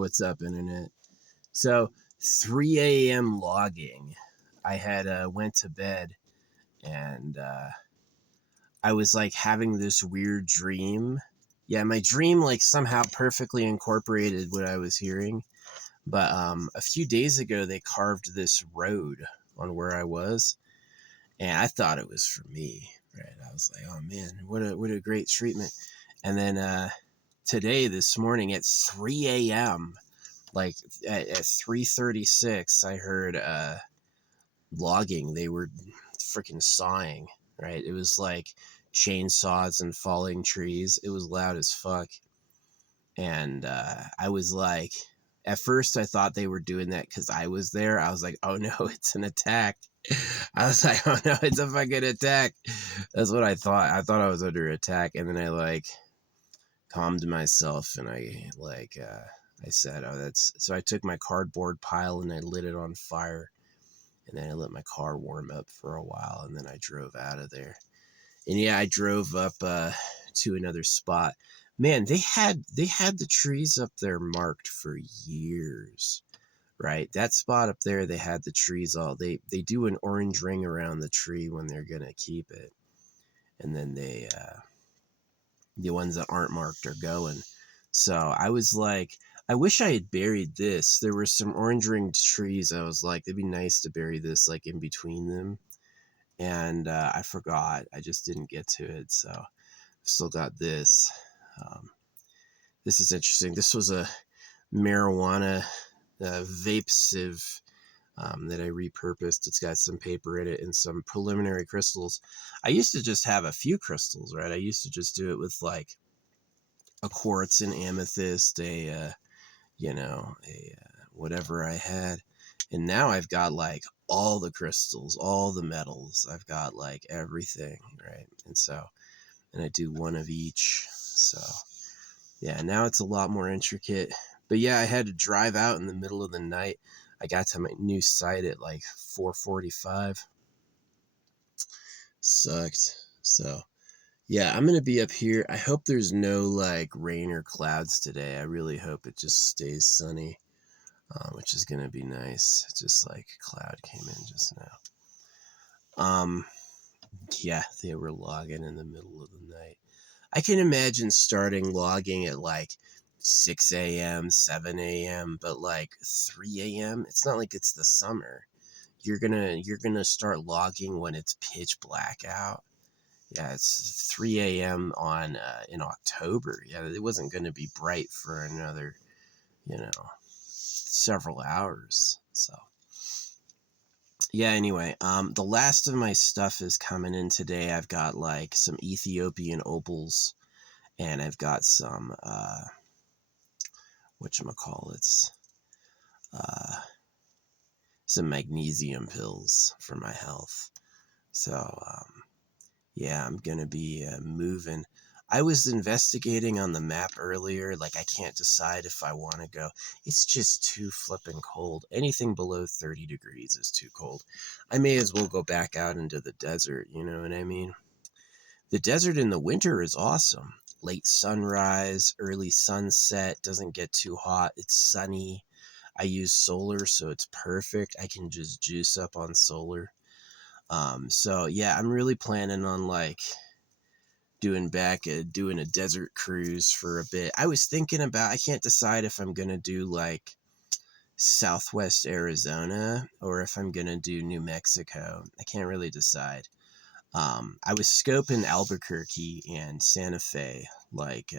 What's up, internet? So, 3 a.m. logging. I had went to bed and I was like having this weird dream. Yeah, my dream like somehow perfectly incorporated what I was hearing. But a few days ago, they carved this road on where I was, and I thought it was for me. Right? I was like, oh man, what a great treatment. And then today, this morning at 3 a.m. like at 3:36 I heard logging. They were freaking sawing, right? It was like chainsaws and falling trees. It was loud as fuck. And I was like, at first I thought they were doing that because I was there. I was like, oh no, it's an attack. I was like, oh no, it's a fucking attack. That's what I thought. I thought I was under attack. And then I like calmed myself and I said, oh, that's so I took my cardboard pile and I lit it on fire, and then I let my car warm up for a while, and then I drove out of there. And yeah, I drove up to another spot. Man, they had the trees up there marked for years, right? That spot up there, they had the trees all. They do an orange ring around the tree when they're gonna keep it, and then the ones that aren't marked are going. So I was like, I wish I had buried this. There were some orange ringed trees. I was like, it'd be nice to bury this like in between them. And I forgot. I just didn't get to it. So still got this. This is interesting. This was a marijuana vape sieve that I repurposed. It's got some paper in it and some preliminary crystals. I used to just have a few crystals, right? I used to just do it with like a quartz and amethyst, whatever I had. And now I've got like all the crystals, all the metals. I've got like everything, right? And I do one of each. So yeah, now it's a lot more intricate. But yeah, I had to drive out in the middle of the night. I got to my new site at like 4:45. Sucked. So yeah, I'm gonna be up here. I hope there's no like rain or clouds today. I really hope it just stays sunny, which is gonna be nice. Just like a cloud came in just now. Yeah, they were logging in the middle of the night. I can imagine starting logging at like 6 a.m., 7 a.m., but like 3 a.m. It's not like it's the summer. You're gonna start logging when it's pitch black out. Yeah, it's 3 a.m. on in October. Yeah, it wasn't going to be bright for another, several hours. So, yeah, anyway, the last of my stuff is coming in today. I've got like some Ethiopian opals, and I've got some whatchamacallits, uh some magnesium pills for my health. So, yeah, I'm going to be moving. I was investigating on the map earlier. Like, I can't decide if I want to go. It's just too flipping cold. Anything below 30 degrees is too cold. I may as well go back out into the desert. You know what I mean? The desert in the winter is awesome. Late sunrise, early sunset, doesn't get too hot. It's sunny. I use solar, so it's perfect. I can just juice up on solar. So yeah, I'm really planning on like doing a desert cruise for a bit. I was thinking about, I can't decide if I'm gonna do like Southwest Arizona or if I'm gonna do New Mexico. I can't really decide. I was scoping Albuquerque and Santa Fe. Like,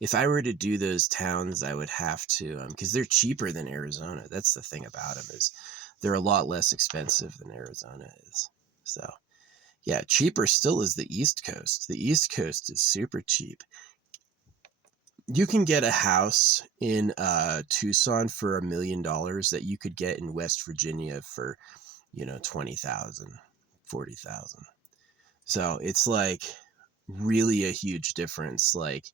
if I were to do those towns, I would have to, because they're cheaper than Arizona. That's the thing about them, is they're a lot less expensive than Arizona is. So yeah, cheaper still is the East Coast. The East Coast is super cheap. You can get a house in Tucson for $1 million that you could get in West Virginia for, 20,000, 40,000. So it's like really a huge difference. Like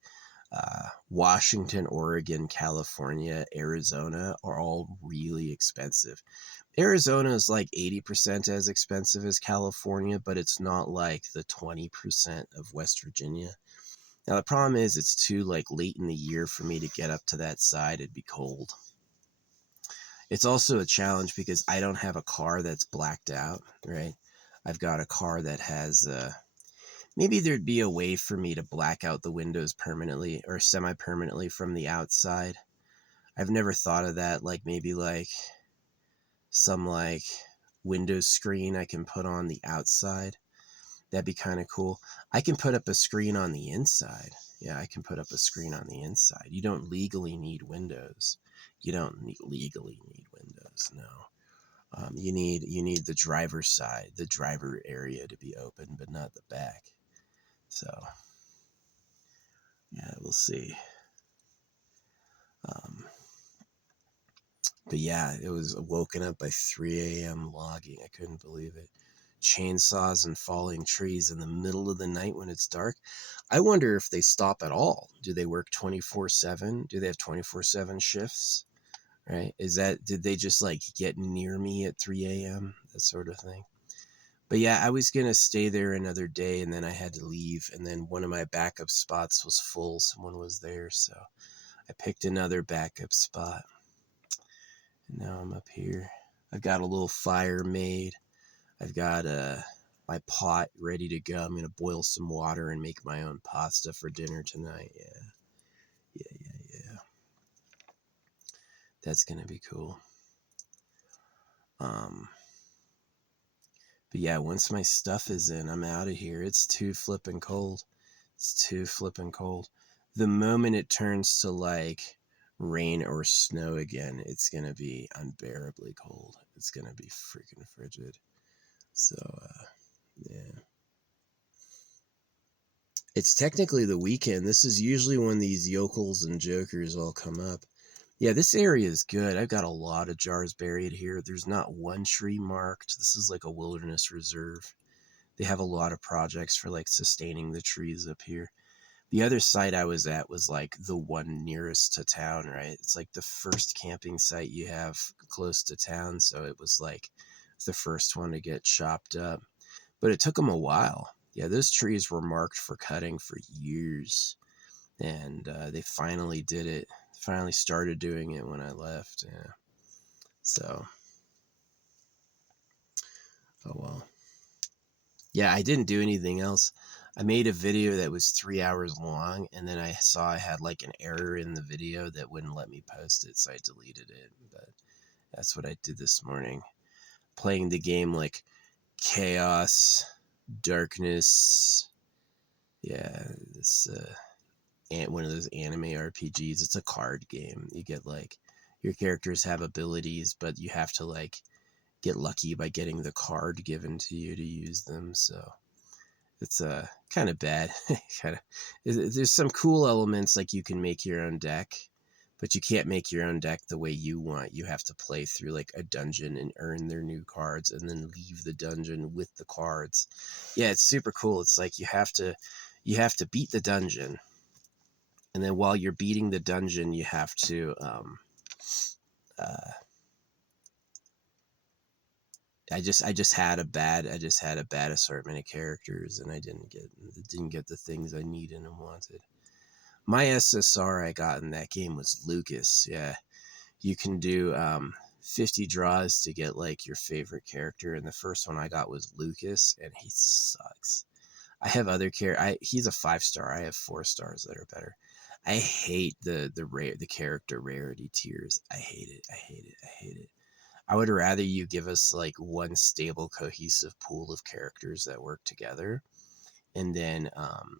Washington, Oregon, California, Arizona are all really expensive. Arizona is like 80% as expensive as California, but it's not like the 20% of West Virginia. Now the problem is it's too like late in the year for me to get up to that side. It'd be cold. It's also a challenge because I don't have a car that's blacked out, right? I've got a car that has maybe there'd be a way for me to black out the windows permanently or semi-permanently from the outside. I've never thought of that, like maybe like some like window screen I can put on the outside. That'd be kind of cool. I can put up a screen on the inside. Yeah, I can put up a screen on the inside. You don't legally need windows. You don't legally need windows, no. You need the driver's side, the driver area to be open, but not the back. So, yeah, we'll see. But yeah, it was woken up by 3 a.m. logging. I couldn't believe it. Chainsaws and falling trees in the middle of the night when it's dark. I wonder if they stop at all. Do they work 24/7? Do they have 24/7 shifts? Right? Did they just like get near me at 3 a.m.? That sort of thing. But yeah, I was going to stay there another day and then I had to leave. And then one of my backup spots was full. Someone was there. So I picked another backup spot. And now I'm up here. I've got a little fire made. I've got my pot ready to go. I'm going to boil some water and make my own pasta for dinner tonight. Yeah. That's going to be cool. But yeah, once my stuff is in, I'm out of here. It's too flippin' cold. It's too flippin' cold. The moment it turns to like rain or snow again, it's going to be unbearably cold. It's going to be freaking frigid. So, yeah. It's technically the weekend. This is usually when these yokels and jokers all come up. Yeah, this area is good. I've got a lot of jars buried here. There's not one tree marked. This is like a wilderness reserve. They have a lot of projects for like sustaining the trees up here. The other site I was at was like the one nearest to town, right? It's like the first camping site you have close to town. So it was like the first one to get chopped up. But it took them a while. Yeah, those trees were marked for cutting for years. And they finally did it. Finally started doing it when I left. Yeah. So, oh well. Yeah, I didn't do anything else. I made a video that was 3 hours long, and then I saw I had like an error in the video that wouldn't let me post it, so I deleted it. But that's what I did this morning. Playing the game like Chaos, Darkness. Yeah, this one of those anime RPGs. It's a card game. You get like your characters have abilities, but you have to like get lucky by getting the card given to you to use them. So it's kind of bad. There's some cool elements like you can make your own deck, but you can't make your own deck the way you want. You have to play through like a dungeon and earn their new cards and then leave the dungeon with the cards. Yeah, it's super cool. It's like you have to beat the dungeon. And then while you're beating the dungeon, you have to I just had a bad assortment of characters, and I didn't get the things I needed and wanted. My SSR I got in that game was Lucas. Yeah, you can do 50 draws to get like your favorite character, and the first one I got was Lucas, and he sucks. I have other he's a 5-star. I have 4 stars that are better. I hate the character rarity tiers. I hate it. I would rather you give us like one stable, cohesive pool of characters that work together, and then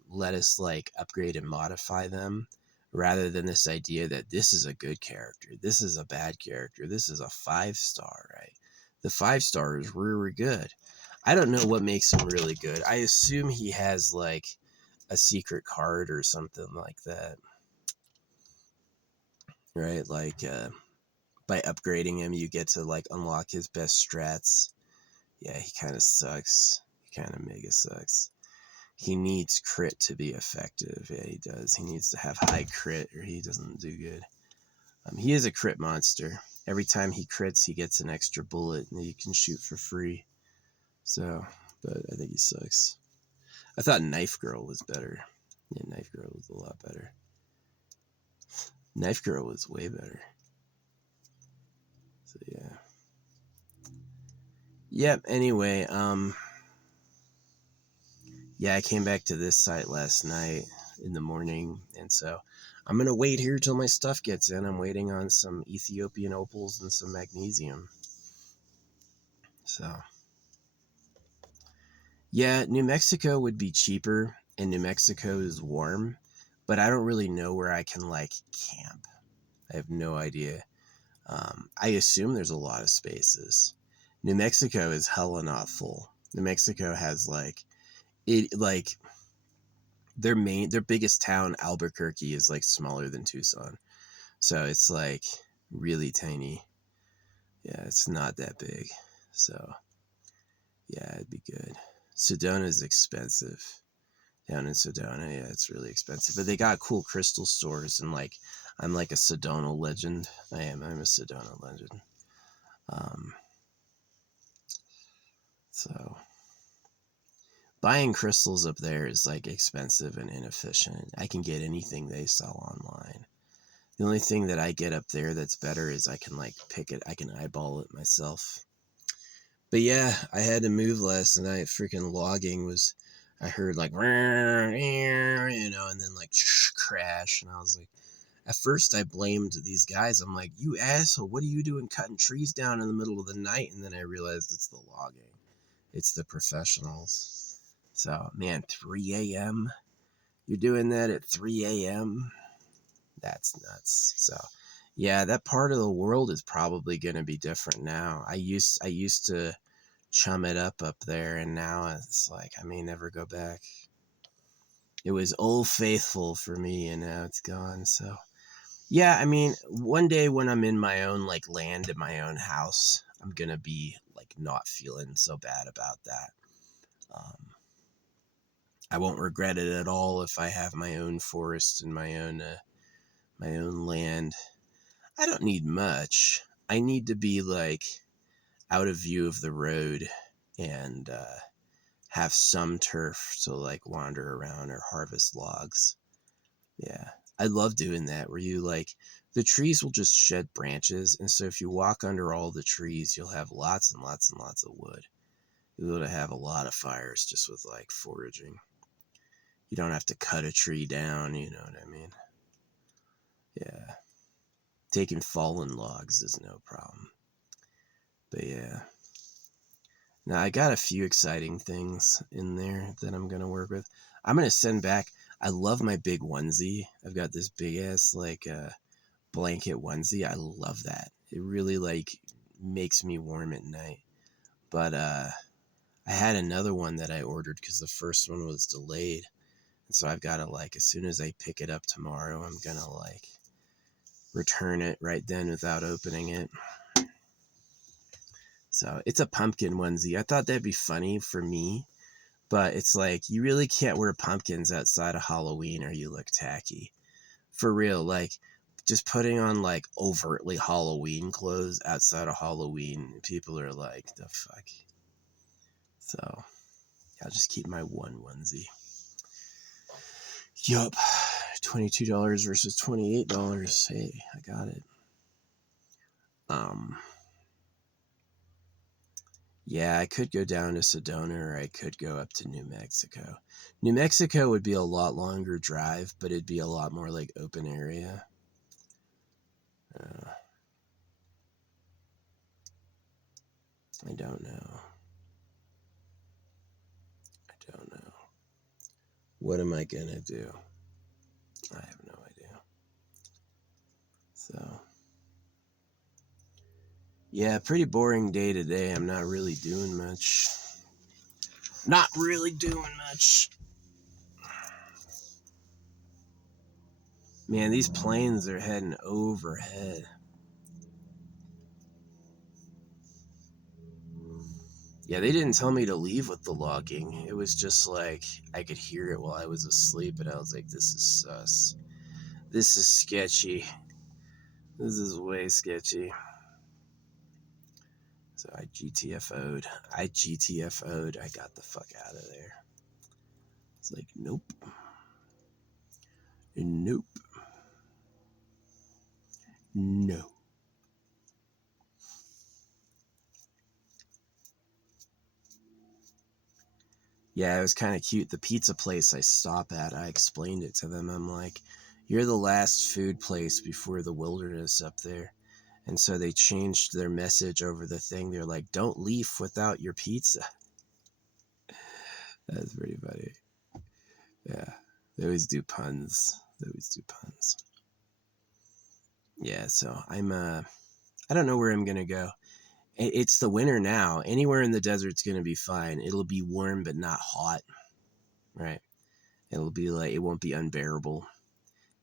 let us like upgrade and modify them, rather than this idea that this is a good character, this is a bad character, this is a 5-star, right? The 5-star is really good. I don't know what makes him really good. I assume he has like a secret card or something like that, right? Like by upgrading him, you get to like unlock his best strats. Yeah, he kind of sucks. He kind of mega sucks. He needs crit to be effective. Yeah, he does. He needs to have high crit or he doesn't do good. He is a crit monster. Every time he crits, he gets an extra bullet that you can shoot for free. So, but I think he sucks. I thought Knife Girl was better. Yeah, Knife Girl was a lot better. Knife Girl was way better. So yeah. Yep, anyway, yeah, I came back to this site last night in the morning, and so I'm gonna wait here till my stuff gets in. I'm waiting on some Ethiopian opals and some magnesium. So yeah, New Mexico would be cheaper, and New Mexico is warm, but I don't really know where I can like camp. I have no idea. I assume there's a lot of spaces. New Mexico is hella not full. New Mexico has like their biggest town, Albuquerque, is like smaller than Tucson. So it's like really tiny. Yeah, it's not that big. So yeah, it'd be good. Sedona is expensive. Down in Sedona, yeah, it's really expensive. But they got cool crystal stores, and like I'm like a Sedona legend. I'm a Sedona legend. Um, so buying crystals up there is like expensive and inefficient. I can get anything they sell online. The only thing that I get up there that's better is I can like pick it, I can eyeball it myself. But yeah, I had to move last night. Freaking logging was, I heard like, and then like crash. And I was like, at first I blamed these guys. I'm like, you asshole, what are you doing cutting trees down in the middle of the night? And then I realized it's the logging, it's the professionals. So, man, 3 a.m. You're doing that at 3 a.m.? That's nuts. So, yeah, that part of the world is probably going to be different now. I used to chum it up there, and now it's like I may never go back. It was Old Faithful for me, and now it's gone. So, yeah, I mean, one day when I'm in my own like land in my own house, I'm gonna be like not feeling so bad about that. Um, I won't regret it at all if I have my own forest and my own land. I don't need much. I need to be like out of view of the road and have some turf to like wander around or harvest logs. Yeah. I love doing that where you like the trees will just shed branches, and so if you walk under all the trees, you'll have lots and lots and lots of wood. You'll be able to have a lot of fires just with like foraging. You don't have to cut a tree down, you know what I mean? Yeah. Taking fallen logs is no problem. But yeah. Now I got a few exciting things in there that I'm gonna work with. I'm gonna send back. I love my big onesie. I've got this big ass like blanket onesie. I love that. It really like makes me warm at night. But I had another one that I ordered because the first one was delayed, and so I've got to like as soon as I pick it up tomorrow, I'm gonna like return it right then without opening it. So it's a pumpkin onesie. I thought that'd be funny for me, but it's like you really can't wear pumpkins outside of Halloween or you look tacky. For real, like just putting on like overtly Halloween clothes outside of Halloween, people are like, the fuck. So I'll just keep my one onesie. Yup. $22 versus $28. Hey, I got it. Um Yeah, I could go down to Sedona or I could go up to New Mexico. New Mexico would be a lot longer drive, but it'd be a lot more like open area. Uh, I don't know. I don't know. What am I gonna do? I have no idea. So, yeah, pretty boring day today. I'm not really doing much. Not really doing much. Man, these planes are heading overhead. Yeah, they didn't tell me to leave with the logging. It was just like I could hear it while I was asleep, and I was like, this is sus. This is sketchy. This is way sketchy. So I GTFO'd. I got the fuck out of there. It's like, nope. Nope. No. Yeah, it was kind of cute. The pizza place I stop at, I explained it to them. I'm like, you're the last food place before the wilderness up there. And so they changed their message over the thing. They're like, don't leave without your pizza. That's pretty funny. Yeah. They always do puns. Yeah, so I don't know where I'm going to go. It's the winter now. Anywhere in the desert's going to be fine. It'll be warm, but not hot. Right. It'll be like, it won't be unbearable.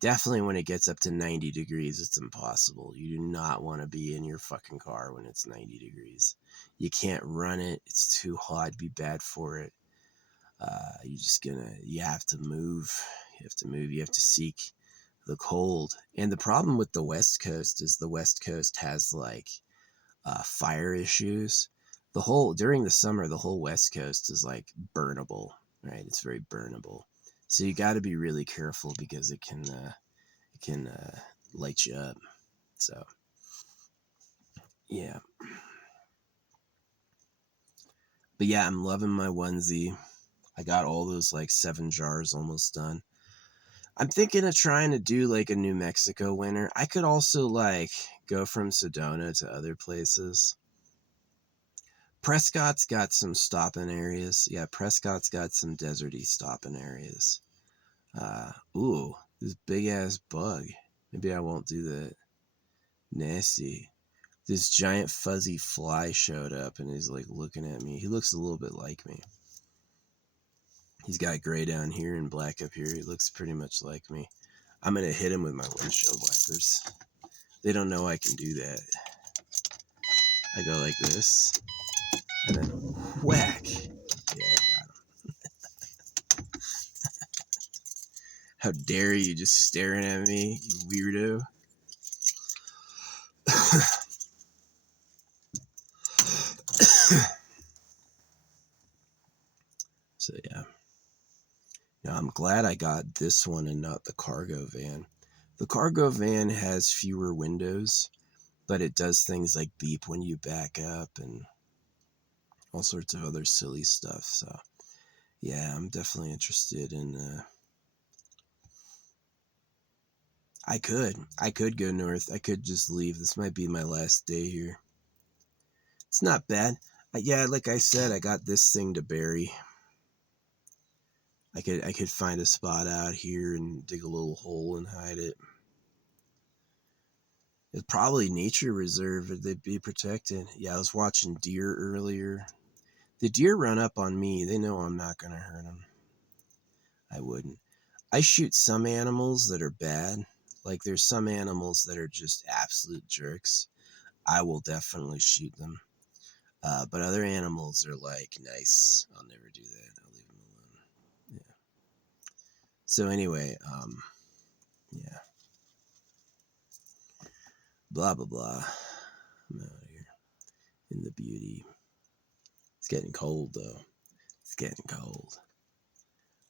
Definitely when it gets up to 90 degrees, it's impossible. You do not want to be in your fucking car when it's 90 degrees. You can't run it. It's too hot. It'd be bad for it. You have to move. You have to seek the cold. And the problem with the West Coast is the West Coast has like fire issues. During the summer, the whole West Coast is like burnable, right? It's very burnable. So you got to be really careful because it can light you up. So yeah, but yeah, I'm loving my onesie. I got all those like 7 jars almost done. I'm thinking of trying to do like a New Mexico winter. I could also like go from Sedona to other places. Prescott's got some stopping areas. Yeah, Prescott's got some deserty stopping areas. Ooh, this big ass bug. Maybe I won't do that. Nasty. This giant fuzzy fly showed up and he's like looking at me. He looks a little bit like me. He's got gray down here and black up here. He looks pretty much like me. I'm going to hit him with my windshield wipers. They don't know I can do that. I go like this and then whack. Yeah, I got him. How dare you just staring at me, you weirdo. So yeah. Now I'm glad I got this one and not the cargo van. The cargo van has fewer windows, but it does things like beep when you back up and all sorts of other silly stuff. So yeah, I'm definitely interested in I could go north. I could just leave. This might be my last day here. It's not bad. Yeah, like I said, I got this thing to bury. I could find a spot out here and dig a little hole and hide it. It's probably nature reserve. They'd be protected. Yeah, I was watching deer earlier. The deer run up on me. They know I'm not going to hurt them. I wouldn't. I shoot some animals that are bad. Like there's some animals that are just absolute jerks. I will definitely shoot them. But other animals are like, nice. I'll never do that. I'll leave them alone. Yeah. So anyway, yeah. Blah, blah, blah. I'm out of here in the beauty. It's getting cold though. It's getting cold.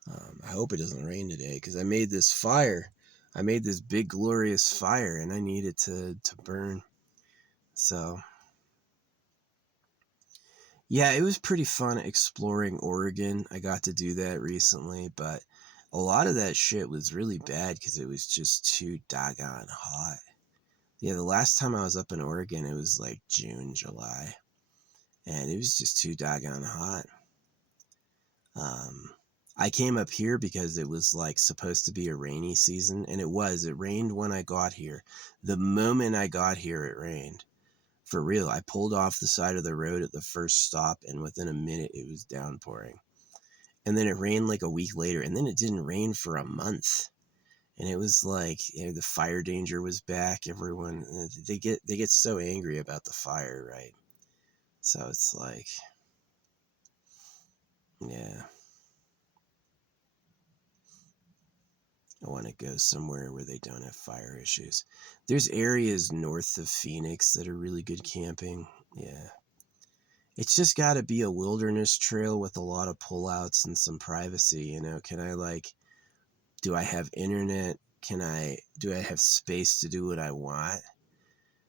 I hope it doesn't rain today because I made this fire. I made this big glorious fire and I need it to burn. So yeah, it was pretty fun exploring Oregon. I got to do that recently, but a lot of that shit was really bad because it was just too doggone hot. Yeah, the last time I was up in Oregon, it was like June, July, and it was just too doggone hot. I came up here because it was like supposed to be a rainy season, and it was. It rained when I got here. The moment I got here, it rained. For real, I pulled off the side of the road at the first stop, and within a minute, it was downpouring. And then it rained like a week later, and then it didn't rain for a month. And it was like the fire danger was back. Everyone they get so angry about the fire, right? So it's like, yeah, I want to go somewhere where they don't have fire issues. There's areas north of Phoenix that are really good camping. Yeah. It's just got to be a wilderness trail with a lot of pullouts and some privacy, you know. Can I like do I have internet do I have space to do what I want?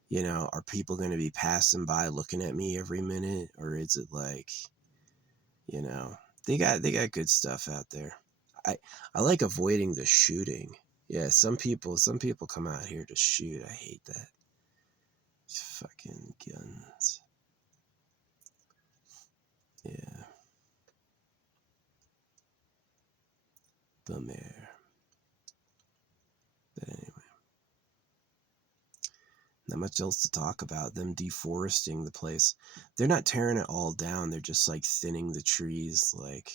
You know, are people going to be passing by looking at me every minute, or is it like, you know, they got good stuff out there. I like avoiding the shooting. Yeah, some people come out here to shoot. I hate that. Fucking guns. Yeah. Bummer. But anyway. Not much else to talk about. Them deforesting the place. They're not tearing it all down. They're just like thinning the trees. Like,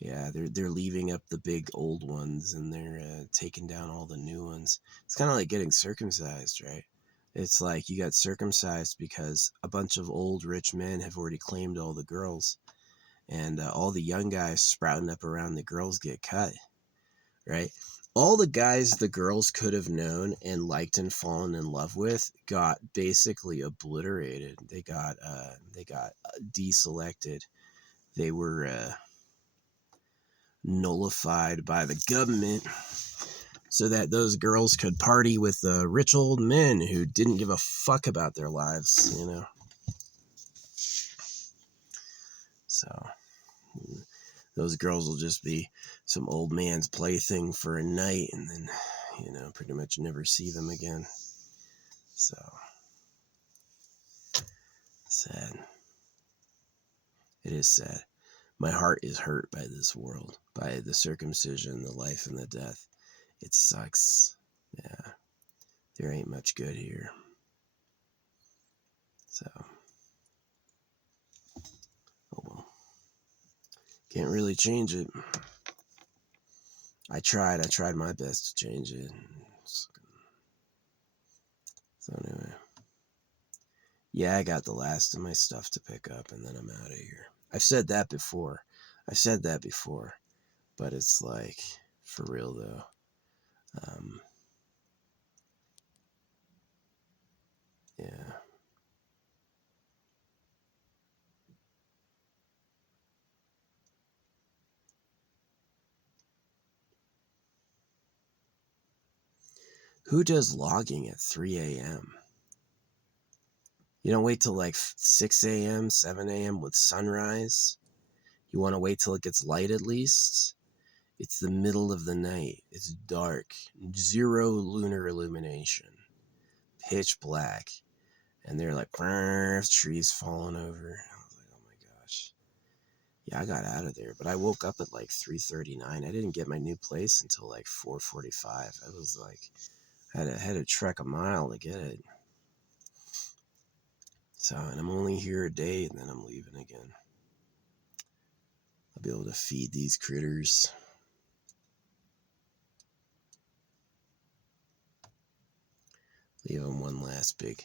yeah, they're leaving up the big old ones and they're taking down all the new ones. It's kind of like getting circumcised, right? It's like you got circumcised because a bunch of old rich men have already claimed all the girls, and all the young guys sprouting up around the girls get cut, right? All the guys the girls could have known and liked and fallen in love with got basically obliterated. They got deselected. They were nullified by the government so that those girls could party with rich old men who didn't give a fuck about their lives, you know. So those girls will just be some old man's plaything for a night and then, you know, pretty much never see them again. So sad. It is sad. My heart is hurt by this world, by the circumcision, the life, and the death. It sucks. Yeah. There ain't much good here. So, oh well. Can't really change it. I tried my best to change it. So anyway. Yeah, I got the last of my stuff to pick up and then I'm out of here. I've said that before. But it's like, for real though. Yeah. Who does logging at 3 a.m.? You don't wait till like 6 a.m., 7 a.m. with sunrise? You want to wait till it gets light at least? It's the middle of the night. It's dark. 0 lunar illumination. Pitch black. And they're like, trees falling over. I was like, oh my gosh. Yeah, I got out of there, but I woke up at like 3:39. I didn't get my new place until like 4:45. I was like, I had to trek a mile to get it. So, and I'm only here a day and then I'm leaving again. I'll be able to feed these critters. Leave them one last big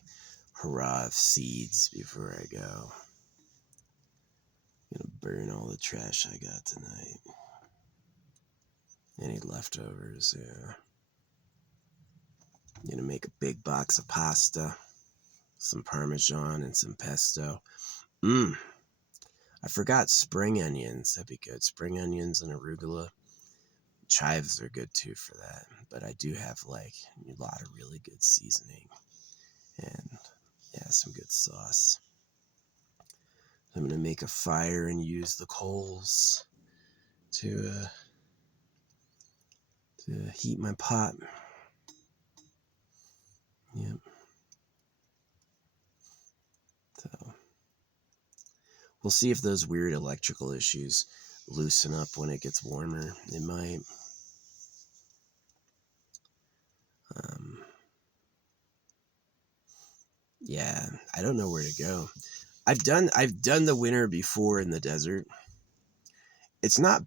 hurrah of seeds before I go. I'm gonna burn all the trash I got tonight. Any leftovers, yeah. I'm gonna make a big box of pasta, some Parmesan and some pesto. I forgot spring onions. That'd be good. Spring onions and arugula. Chives are good too for that. But I do have like a lot of really good seasoning. And yeah, some good sauce. I'm going to make a fire and use the coals to heat my pot. Yep. So we'll see if those weird electrical issues loosen up when it gets warmer. It might. Yeah, I don't know where to go. I've done the winter before in the desert. It's not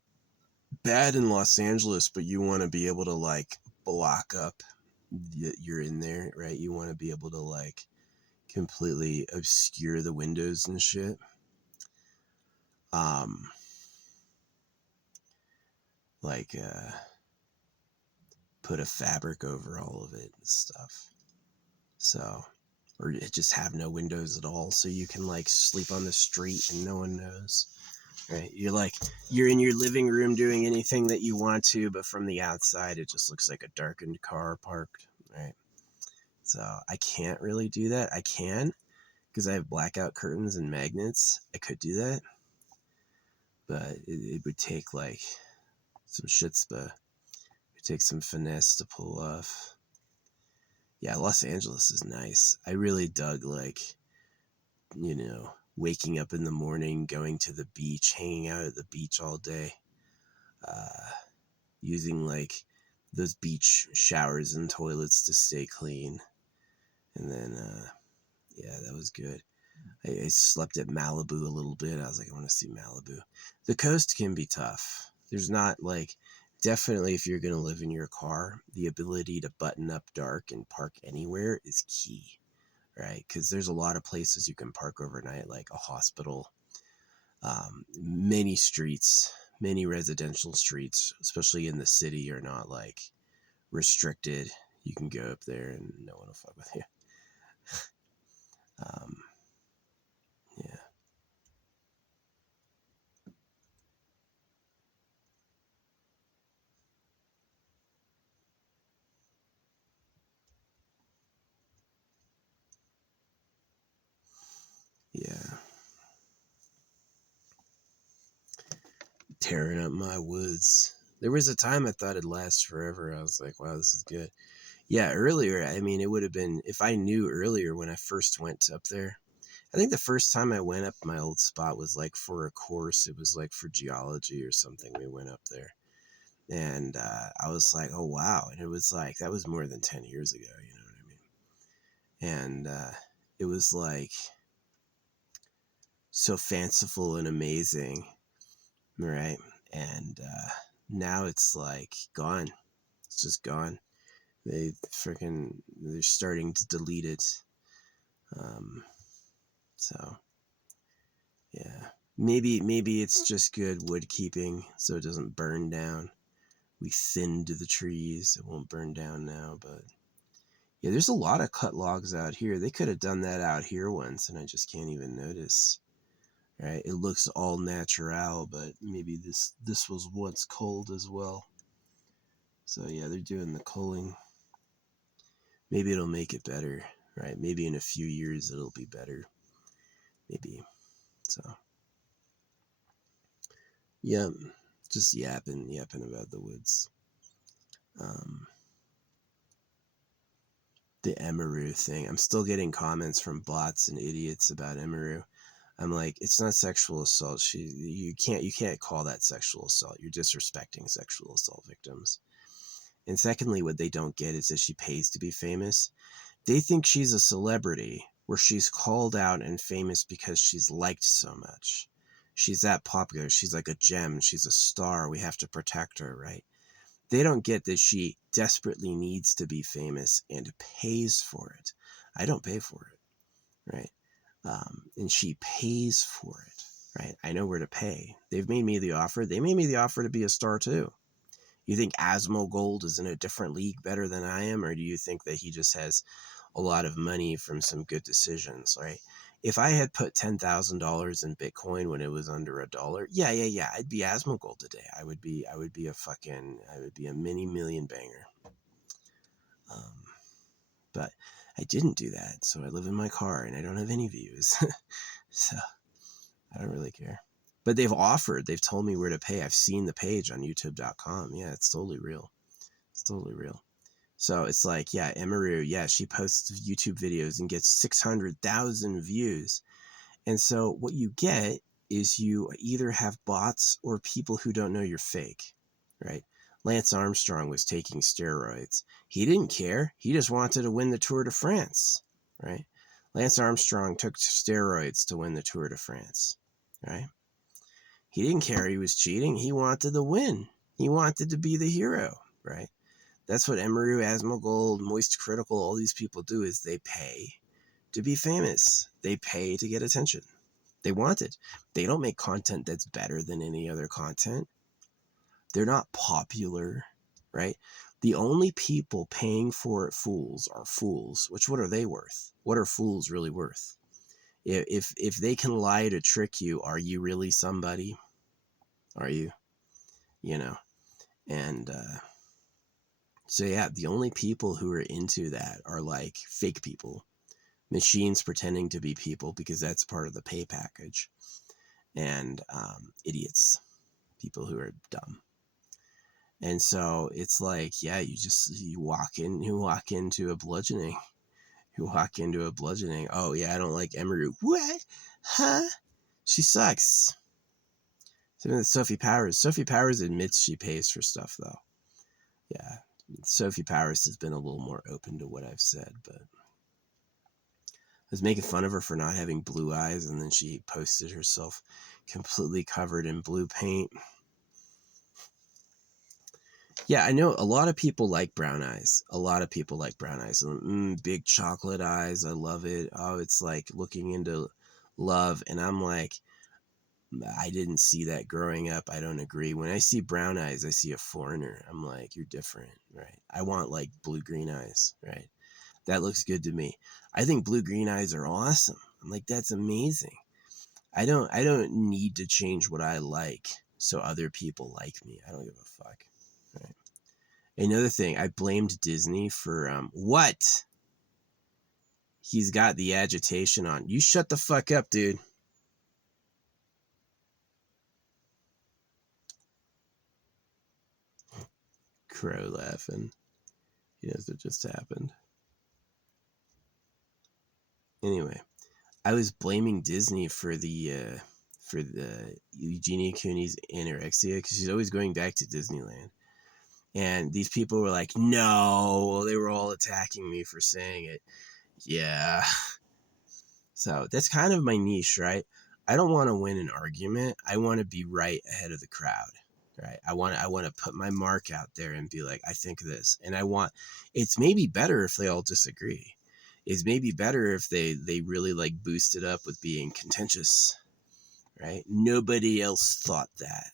bad in Los Angeles, but you want to be able to like block up that you're in there, right? You want to be able to like completely obscure the windows and shit. Like put a fabric over all of it and stuff. So, or just have no windows at all, so you can like sleep on the street and no one knows. right? You're in your living room doing anything that you want to, but from the outside, it just looks like a darkened car parked, right? So I can't really do that. I can, because I have blackout curtains and magnets. I could do that, but it would take like some chutzpah. It would take some finesse to pull off. Yeah, Los Angeles is nice. I really dug, like, waking up in the morning, going to the beach, hanging out at the beach all day, using like those beach showers and toilets to stay clean. And then, yeah, that was good. I slept at Malibu a little bit. I was like, I want to see Malibu. The coast can be tough. There's not like, definitely if you're going to live in your car, the ability to button up dark and park anywhere is key, right? Because there's a lot of places you can park overnight, like a hospital, many streets, many residential streets, especially in the city, are not like restricted. You can go up there and no one will fuck with you. Yeah. Yeah. Tearing up my woods. There was a time I thought it'd last forever. I was like, wow, this is good. Yeah, earlier, I mean, it would have been, if I knew earlier when I first went up there. I think the first time I went up my old spot was like for a course. It was like for geology or something. We went up there. And I was like, oh, wow. And it was like, that was more than 10 years ago. You know what I mean? And it was like so fanciful and amazing. Right. And now it's like gone. It's just gone. They're starting to delete it. So yeah, maybe it's just good wood keeping so it doesn't burn down. We thinned the trees. It won't burn down now, but yeah, there's a lot of cut logs out here. They could have done that out here once and I just can't even notice. Right? It looks all natural, but maybe this was once cold as well. So yeah, they're doing the culling. Maybe it'll make it better, right? Maybe in a few years it'll be better. Maybe. So yeah, just yapping about the woods. The Emaru thing. I'm still getting comments from bots and idiots about Emaru. I'm like, it's not sexual assault. You can't call that sexual assault. You're disrespecting sexual assault victims. And secondly, what they don't get is that she pays to be famous. They think she's a celebrity where she's called out and famous because she's liked so much. She's that popular. She's like a gem. She's a star. We have to protect her, right? They don't get that she desperately needs to be famous and pays for it. I don't pay for it, right? And she pays for it, right? I know where to pay. They've made me the offer. They made me the offer to be a star too. You think Asmongold is in a different league better than I am, or do you think that he just has a lot of money from some good decisions, right? If I had put $10,000 in Bitcoin when it was under $1, yeah, I'd be Asmongold today. I would be a mini million banger. But I didn't do that, so I live in my car and I don't have any views. So I don't really care. But they've told me where to pay. I've seen the page on youtube.com. Yeah, it's totally real. It's totally real. So it's like, yeah, Emaru, yeah, she posts YouTube videos and gets 600,000 views. And so what you get is you either have bots or people who don't know you're fake, right? Lance Armstrong was taking steroids. He didn't care. He just wanted to win the Tour de France, right? Lance Armstrong took steroids to win the Tour de France, right? He didn't care he was cheating. He wanted to win. He wanted to be the hero, right? That's what Emaru, Asmongold, Moist Critical, all these people do is they pay to be famous. They pay to get attention. They want it. They don't make content that's better than any other content. They're not popular, right? The only people paying for it fools are fools, which what are they worth? What are fools really worth? If they can lie to trick you, are you really somebody? Are you? You know? And so, yeah, the only people who are into that are like fake people, machines pretending to be people because that's part of the pay package, and idiots, people who are dumb. And so it's like, yeah, you walk into a bludgeoning. You walk into a bludgeoning. Oh, yeah, I don't like Emery. What? Huh? She sucks. Same with Sophie Powers. Sophie Powers admits she pays for stuff, though. Yeah. Sophie Powers has been a little more open to what I've said, but I was making fun of her for not having blue eyes, and then she posted herself completely covered in blue paint. Yeah, I know a lot of people like brown eyes. A lot of people like brown eyes. Big chocolate eyes. I love it. Oh, it's like looking into love. And I'm like, I didn't see that growing up. I don't agree. When I see brown eyes, I see a foreigner. I'm like, you're different, right? I want like blue-green eyes, right? That looks good to me. I think blue-green eyes are awesome. I'm like, that's amazing. I don't need to change what I like so other people like me. I don't give a fuck. Right? Another thing, I blamed Disney for what? He's got the agitation on. You shut the fuck up, dude. Crow laughing. He knows what just happened. Anyway, I was blaming Disney for the Eugenia Cooney's anorexia because she's always going back to Disneyland. And these people were like, no, they were all attacking me for saying it. Yeah. So that's kind of my niche, right? I don't want to win an argument. I want to be right ahead of the crowd, right? I want to put my mark out there and be like, I think this, and it's maybe better if they all disagree. It's maybe better if they really like boost it up with being contentious, right? Nobody else thought that.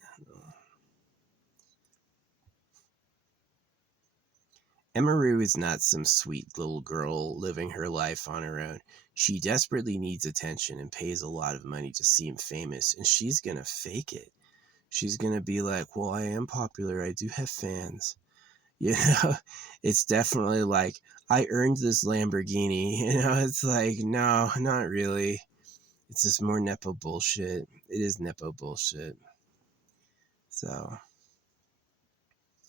Emaru is not some sweet little girl living her life on her own. She desperately needs attention and pays a lot of money to seem famous, and she's gonna fake it. She's gonna be like, well, I am popular, I do have fans. You know, it's definitely like, I earned this Lamborghini. You know, it's like, no, not really. It's just more Nepo bullshit. It is Nepo bullshit. So,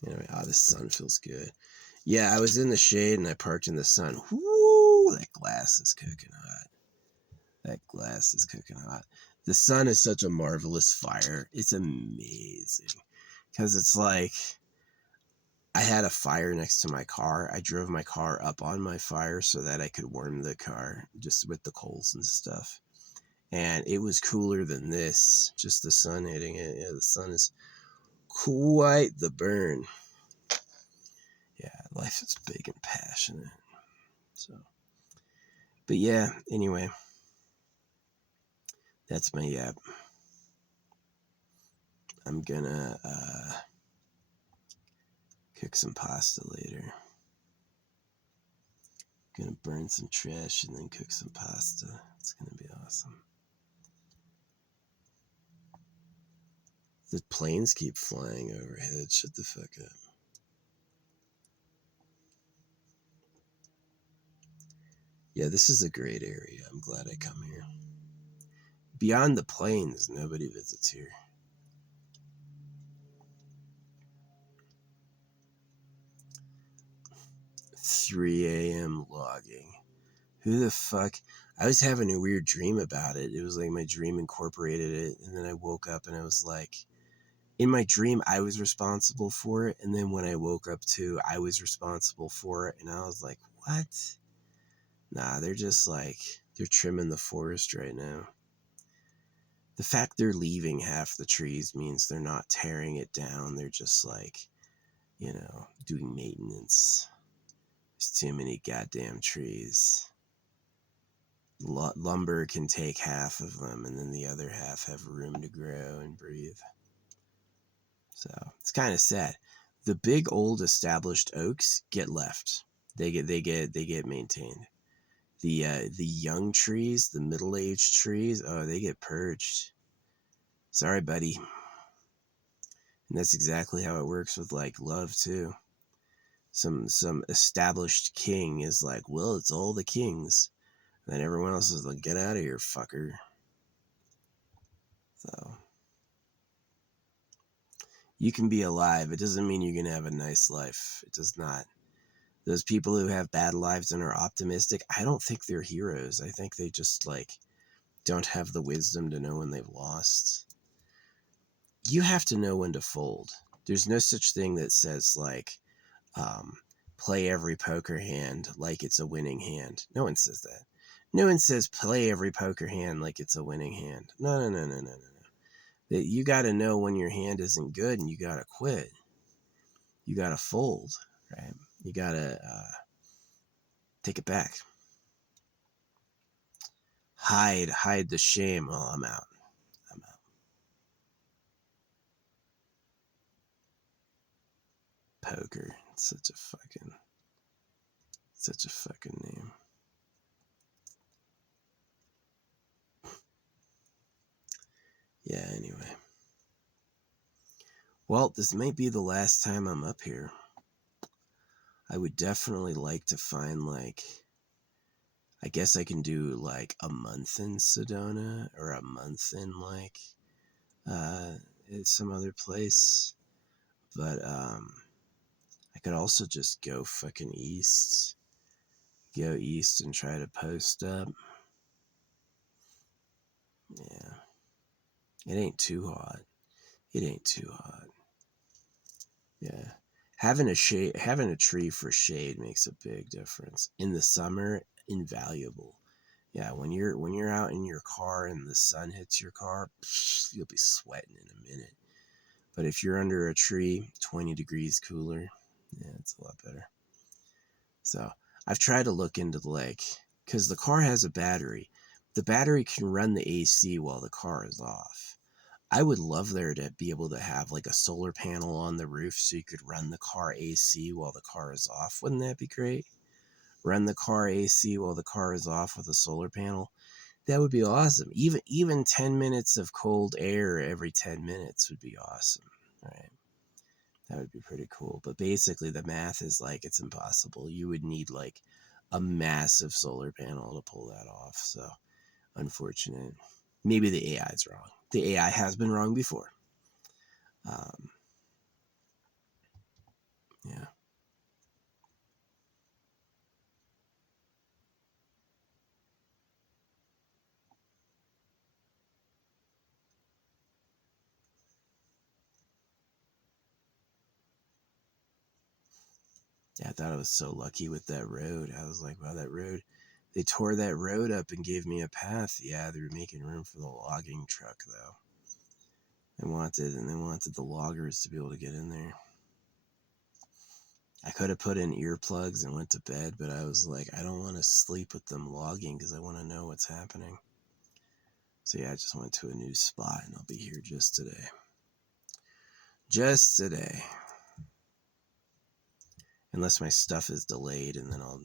anyway, the sun feels good. Yeah, I was in the shade and I parked in the sun. Woo, that glass is cooking hot. That glass is cooking hot. The sun is such a marvelous fire. It's amazing. Because it's like, I had a fire next to my car. I drove my car up on my fire so that I could warm the car just with the coals and stuff. And it was cooler than this, just the sun hitting it. Yeah, the sun is quite the burn. Yeah, life is big and passionate. So, but yeah, anyway, that's my yap. I'm gonna cook some pasta later. Gonna burn some trash and then cook some pasta. It's gonna be awesome. The planes keep flying overhead. Shut the fuck up. Yeah, this is a great area. I'm glad I come here. Beyond the plains, nobody visits here. "3 a.m. logging." Who the fuck? I was having a weird dream about it. It was like my dream incorporated it, and then I woke up and I was like, in my dream, I was responsible for it, and then when I woke up too, I was responsible for it, and I was like, what? Nah, they're just like, they're trimming the forest right now. The fact they're leaving half the trees means they're not tearing it down. They're just like, doing maintenance. There's too many goddamn trees. Lumber can take half of them, and then the other half have room to grow and breathe. So it's kind of sad. The big old established oaks get left. They get maintained. The young trees, the middle aged trees, oh, they get purged. Sorry, buddy. And that's exactly how it works with like love too. Some established king is like, well, it's all the kings. And then everyone else is like, get out of here, fucker. So you can be alive. It doesn't mean you're gonna have a nice life. It does not. Those people who have bad lives and are optimistic, I don't think they're heroes. I think they just like don't have the wisdom to know when they've lost. You have to know when to fold. There's no such thing that says like, um, play every poker hand like it's a winning hand. No one says that. No one says play every poker hand like it's a winning hand. No, no, no, no, no, no, no. That you got to know when your hand isn't good and you got to quit. You got to fold, right? You got to take it back. Hide the shame. Oh, I'm out. I'm out. Poker. Such a fucking name. Yeah, anyway. Well, this might be the last time I'm up here. I would definitely like to find like, I guess I can do like a month in Sedona or a month in like some other place. But I could also just go fucking east. Go east and try to post up. Yeah. It ain't too hot. It ain't too hot. Yeah. Having a tree for shade makes a big difference. In the summer, invaluable. Yeah, when you're out in your car and the sun hits your car, you'll be sweating in a minute. But if you're under a tree, 20 degrees cooler, yeah, it's a lot better. So I've tried to look into the lake because the car has a battery. The battery can run the AC while the car is off. I would love there to be able to have like a solar panel on the roof so you could run the car AC while the car is off. Wouldn't that be great? Run the car AC while the car is off with a solar panel. That would be awesome. Even 10 minutes of cold air every 10 minutes would be awesome, right? That would be pretty cool. But basically the math is like it's impossible. You would need like a massive solar panel to pull that off. So unfortunate. Maybe the AI is wrong. The AI has been wrong before. Um, yeah. Yeah, I thought I was so lucky with that road. I was like, wow, that road. They tore that road up and gave me a path. Yeah, they were making room for the logging truck though. They wanted the loggers to be able to get in there. I could have put in earplugs and went to bed, but I was like, I don't want to sleep with them logging because I want to know what's happening. So yeah, I just went to a new spot and I'll be here just today. Just today. Unless my stuff is delayed and then I'll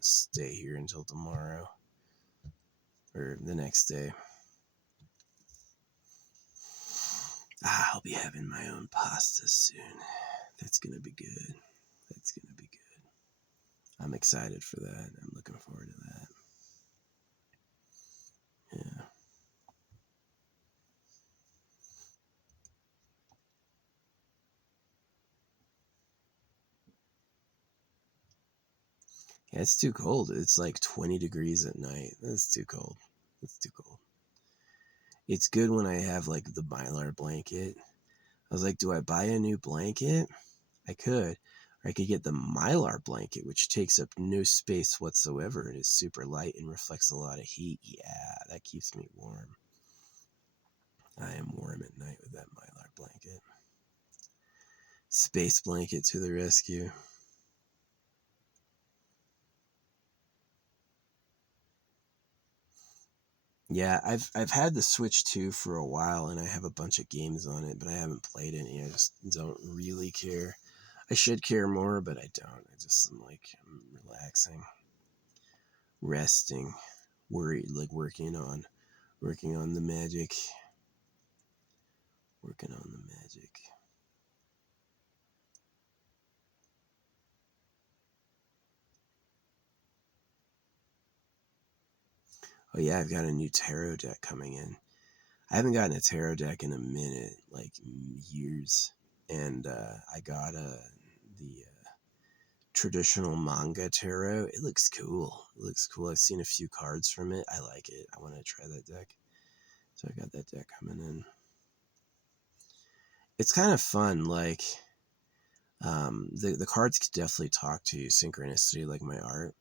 stay here until tomorrow or the next day. I'll be having my own pasta soon. That's gonna be good. That's gonna be good. I'm excited for that. I'm looking forward to that. Yeah. Yeah, it's too cold. It's like 20 degrees at night. That's too cold. It's too cold. It's good when I have like the Mylar blanket. I was like, do I buy a new blanket? I could. Or I could get the Mylar blanket, which takes up no space whatsoever. It is super light and reflects a lot of heat. Yeah, that keeps me warm. I am warm at night with that Mylar blanket. Space blanket to the rescue. Yeah, I've had the Switch 2 for a while and I have a bunch of games on it, but I haven't played any. I just don't really care. I should care more, but I don't. I just am like I'm relaxing, resting, worried, like working on the magic, working on the magic. Oh yeah, I've got a new tarot deck coming in. I haven't gotten a tarot deck in a minute, like years. And I got the traditional manga tarot. It looks cool. It looks cool. I've seen a few cards from it. I like it. I want to try that deck. So I got that deck coming in. It's kind of fun. Like, the cards could definitely talk to you. Synchronicity, like my art.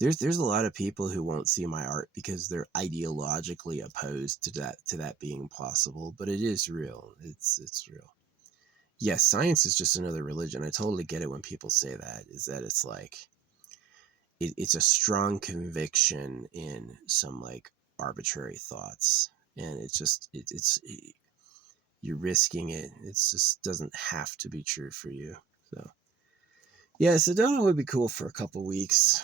There's a lot of people who won't see my art because they're ideologically opposed to that being possible. But it is real. It's real. Yes, science is just another religion. I totally get it when people say that. Is that it's like it's a strong conviction in some like arbitrary thoughts, and it's just you're risking it. It's just doesn't have to be true for you. So yeah, Sedona would be cool for a couple weeks.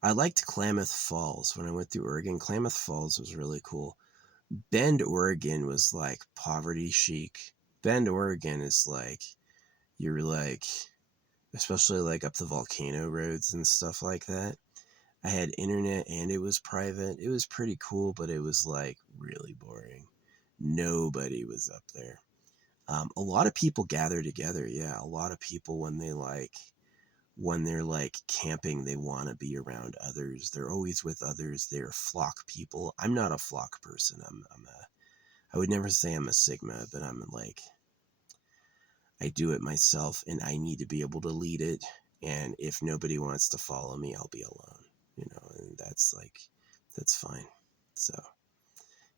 I liked Klamath Falls when I went through Oregon. Klamath Falls was really cool. Bend, Oregon was like poverty chic. Bend, Oregon is like you're like, especially like up the volcano roads and stuff like that. I had internet and it was private. It was pretty cool, but it was like really boring. Nobody was up there. A lot of people gather together. Yeah, a lot of people when they're like camping, they want to be around others. They're always with others. They're flock people. I'm not a flock person. I would never say I'm a Sigma, but I'm like, I do it myself and I need to be able to lead it. And if nobody wants to follow me, I'll be alone, and that's fine. So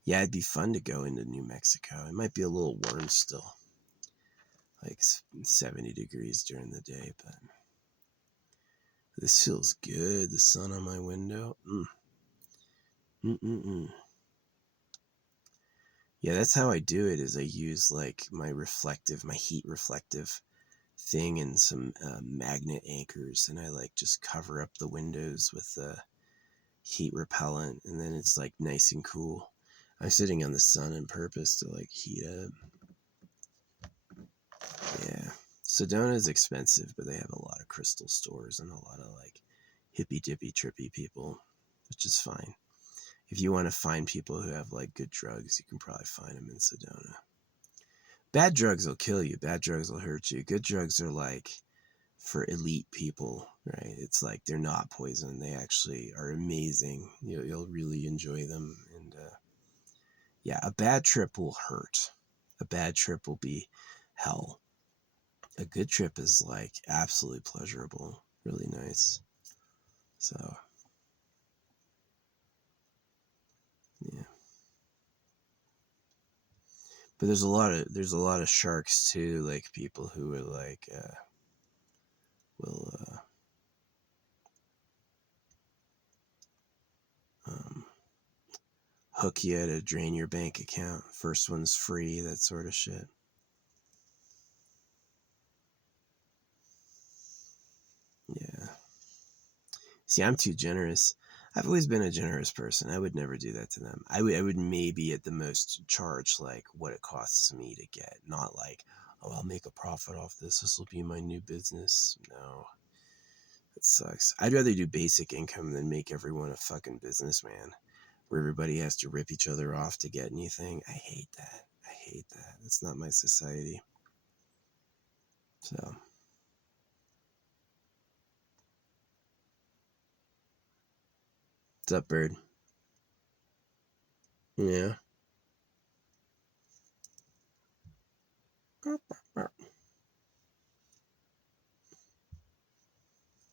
yeah, it'd be fun to go into New Mexico. It might be a little warm still, like 70 degrees during the day, but this feels good. The sun on my window. Yeah, that's how I do it. Is I use like my heat reflective thing and some magnet anchors, and I like just cover up the windows with heat repellent, and then it's like nice and cool. I'm sitting on the sun on purpose to like heat up. Yeah, Sedona is expensive, but they have a lot of crystal stores and a lot of like hippy dippy trippy people, which is fine. If you want to find people who have like good drugs, you can probably find them in Sedona. Bad drugs will kill you. Bad drugs will hurt you. Good drugs are like for elite people, right? It's like they're not poison. They actually are amazing. You'll really enjoy them. And yeah, a bad trip will hurt. A bad trip will be hell. A good trip is like absolutely pleasurable, really nice. So yeah, but there's a lot of sharks too, like people who are like will um, hook you to drain your bank account. First one's free, that sort of shit. Yeah. See, I'm too generous. I've always been a generous person. I would never do that to them. I would maybe at the most charge like what it costs me to get, not like, oh, I'll make a profit off this. This will be my new business. No, it sucks. I'd rather do basic income than make everyone a fucking businessman where everybody has to rip each other off to get anything. I hate that. I hate that. That's not my society. So, what's up, bird? Yeah.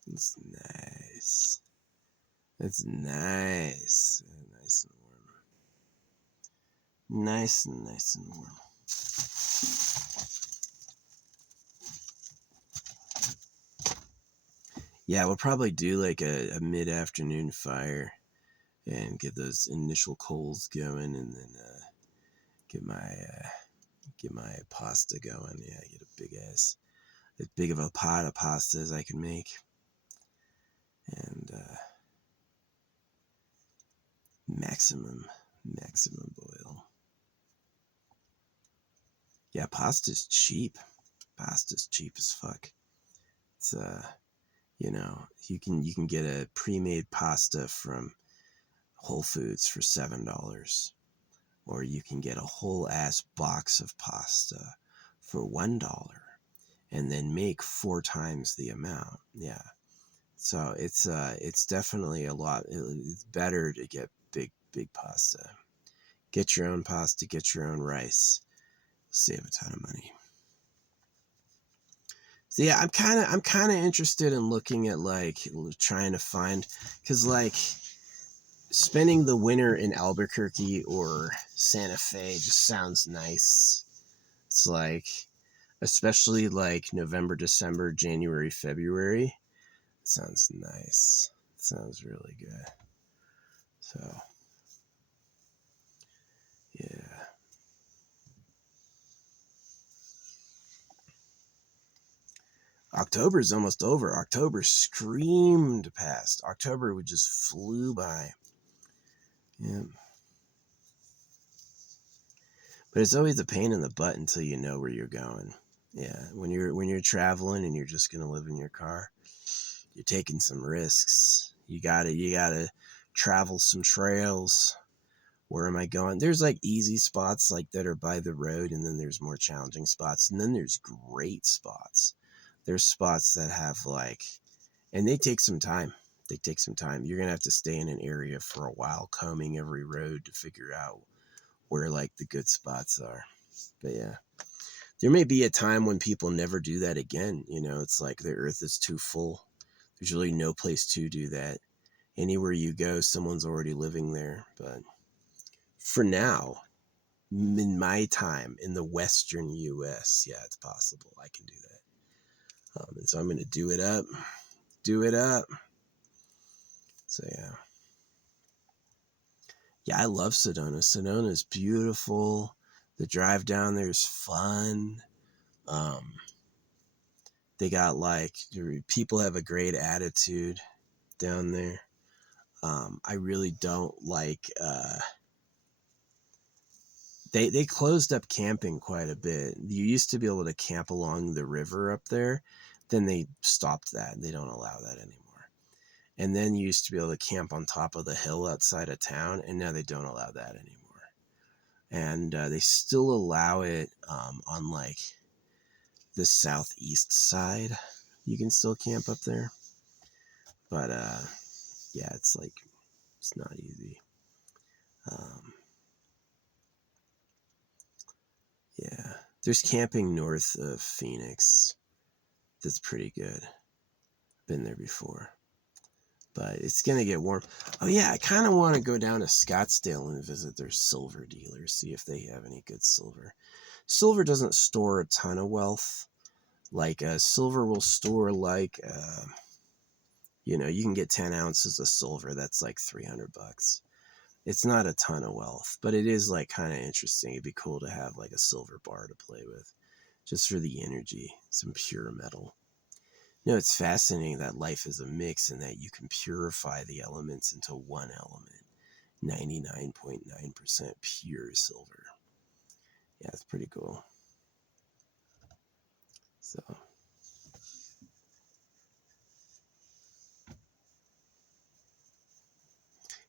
It's nice. It's nice. Nice and warm. Nice and warm. Yeah, we'll probably do like a mid-afternoon fire and get those initial coals going, and then get my get my pasta going. Yeah, get as big of a pot of pasta as I can make, and maximum boil. Yeah, pasta's cheap. Pasta's cheap as fuck. It's You can get a pre-made pasta from Whole Foods for $7, or you can get a whole ass box of pasta for $1 and then make 4 times the amount. Yeah. So it's definitely a lot. It's better to get big pasta. Get your own pasta, get your own rice. Save a ton of money. So yeah, I'm kind of interested in looking at like trying to find, cuz like spending the winter in Albuquerque or Santa Fe just sounds nice. It's like, especially like November, December, January, February. It sounds nice. It sounds really good. So, yeah. October's almost over. October screamed past. October would just flew by. Yeah. But it's always a pain in the butt until you know where you're going. Yeah, when you're traveling and you're just gonna live in your car, you're taking some risks. You gotta travel some trails. Where am I going? There's like easy spots like that are by the road, and then there's more challenging spots, and then there's great spots. There's spots that have like, and they take some time. They take some time. You're gonna have to stay in an area for a while, combing every road to figure out where like the good spots are. But yeah, there may be a time when people never do that again. It's like the earth is too full. There's really no place to do that. Anywhere you go, someone's already living there. But for now, in my time in the Western US, yeah, it's possible I can do that. And so I'm going to do it up. Do it up. So yeah. Yeah, I love Sedona. Sedona is beautiful. The drive down there is fun. Um, they got like, people have a great attitude down there. I really don't like, they closed up camping quite a bit. You used to be able to camp along the river up there. Then they stopped that. They don't allow that anymore. And then you used to be able to camp on top of the hill outside of town, and now they don't allow that anymore. And they still allow it on like the southeast side. You can still camp up there, but yeah, it's like it's not easy. Um, yeah, there's camping north of Phoenix that's pretty good. Been there before, but it's gonna get warm. Oh yeah, I kind of want to go down to Scottsdale and visit their silver dealers, see if they have any good silver. Silver doesn't store a ton of wealth. Like silver will store like you can get 10 ounces of silver. That's like $300. It's not a ton of wealth, but it is like kind of interesting. It'd be cool to have like a silver bar to play with, just for the energy, some pure metal. It's fascinating that life is a mix and that you can purify the elements into one element, 99.9% pure silver. Yeah, it's pretty cool. So,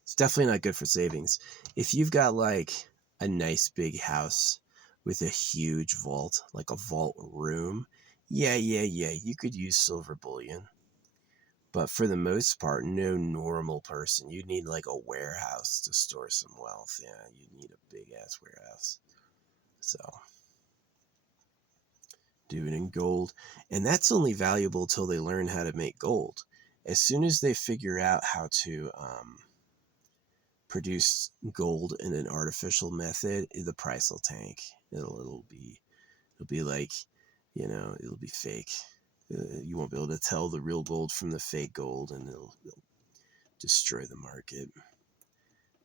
it's definitely not good for savings. If you've got like a nice big house with a huge vault, like a vault room, yeah, you could use silver bullion. But for the most part, no normal person. You need like a warehouse to store some wealth. Yeah, you need a big ass warehouse. So do it in gold. And that's only valuable till they learn how to make gold. As soon as they figure out how to produce gold in an artificial method, the price will tank. It'll be like, it'll be fake. You won't be able to tell the real gold from the fake gold, and it'll destroy the market.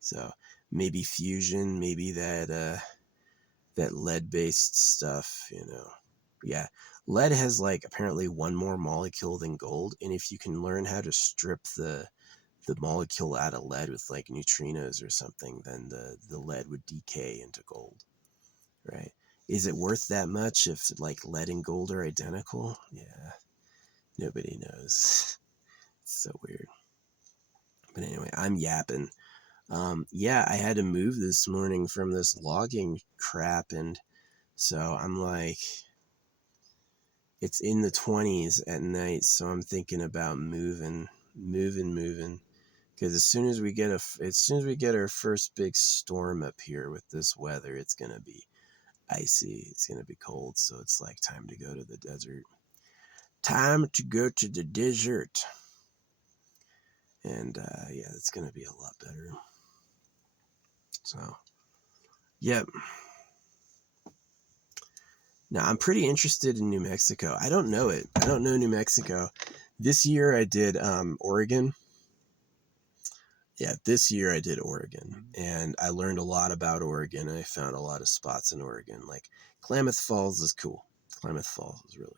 So maybe fusion, maybe that lead based stuff. Yeah, lead has like apparently one more molecule than gold, and if you can learn how to strip the molecule out of lead with like neutrinos or something, then the lead would decay into gold, right? Is it worth that much if like lead and gold are identical? Yeah, nobody knows. It's so weird. But anyway, I'm yapping. Yeah, I had to move this morning from this logging crap, and so I'm like, it's in the 20s at night, so I'm thinking about moving. Because as soon as we get our first big storm up here with this weather, it's gonna be icy. It's gonna be cold, so it's like time to go to the desert. Time to go to the desert. And yeah, it's gonna be a lot better. So, yep. Now I'm pretty interested in New Mexico. I don't know it. I don't know New Mexico. This year I did Oregon. Yeah, this year I did Oregon, and I learned a lot about Oregon, and I found a lot of spots in Oregon. Like Klamath Falls is cool. Klamath Falls is really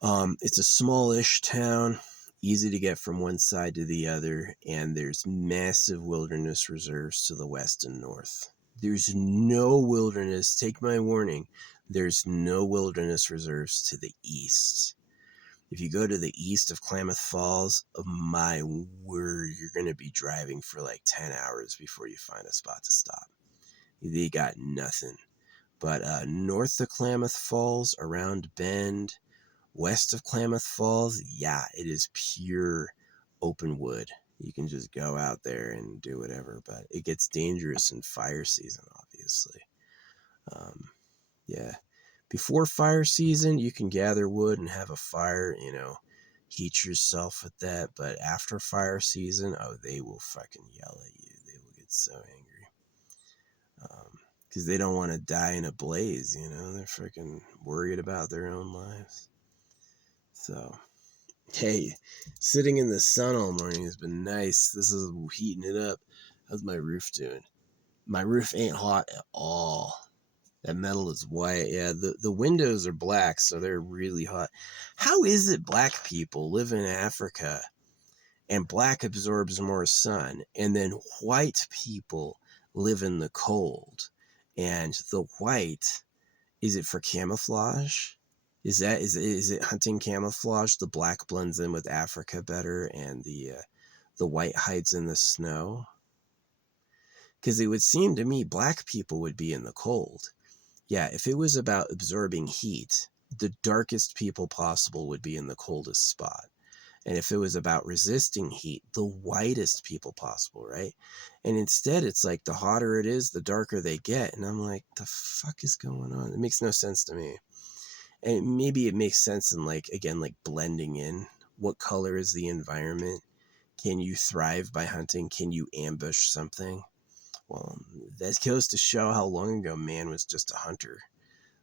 cool. It's a smallish town, easy to get from one side to the other, and there's massive wilderness reserves to the west and north. There's no wilderness, take my warning, there's no wilderness reserves to the east. If you go to the east of Klamath Falls, oh my word, you're going to be driving for like 10 hours before you find a spot to stop. They got nothing. But north of Klamath Falls, around Bend, west of Klamath Falls, yeah, it is pure open wood. You can just go out there and do whatever, but it gets dangerous in fire season, obviously. Yeah. Before fire season, you can gather wood and have a fire, heat yourself with that. But after fire season, oh, they will fucking yell at you. They will get so angry. Because they don't want to die in a blaze, They're freaking worried about their own lives. So, hey, sitting in the sun all morning has been nice. This is heating it up. How's my roof doing? My roof ain't hot at all. That metal is white. Yeah, the windows are black, so they're really hot. How is it black people live in Africa and black absorbs more sun, and then white people live in the cold? And the white, is it for camouflage? Is it hunting camouflage? The black blends in with Africa better, and the white hides in the snow? Because it would seem to me black people would be in the cold. Yeah, if it was about absorbing heat, the darkest people possible would be in the coldest spot. And if it was about resisting heat, the whitest people possible, right? And instead, it's like the hotter it is, the darker they get. And I'm like, the fuck is going on? It makes no sense to me. And maybe it makes sense in like blending in. What color is the environment? Can you thrive by hunting? Can you ambush something? Well, that goes to show how long ago man was just a hunter.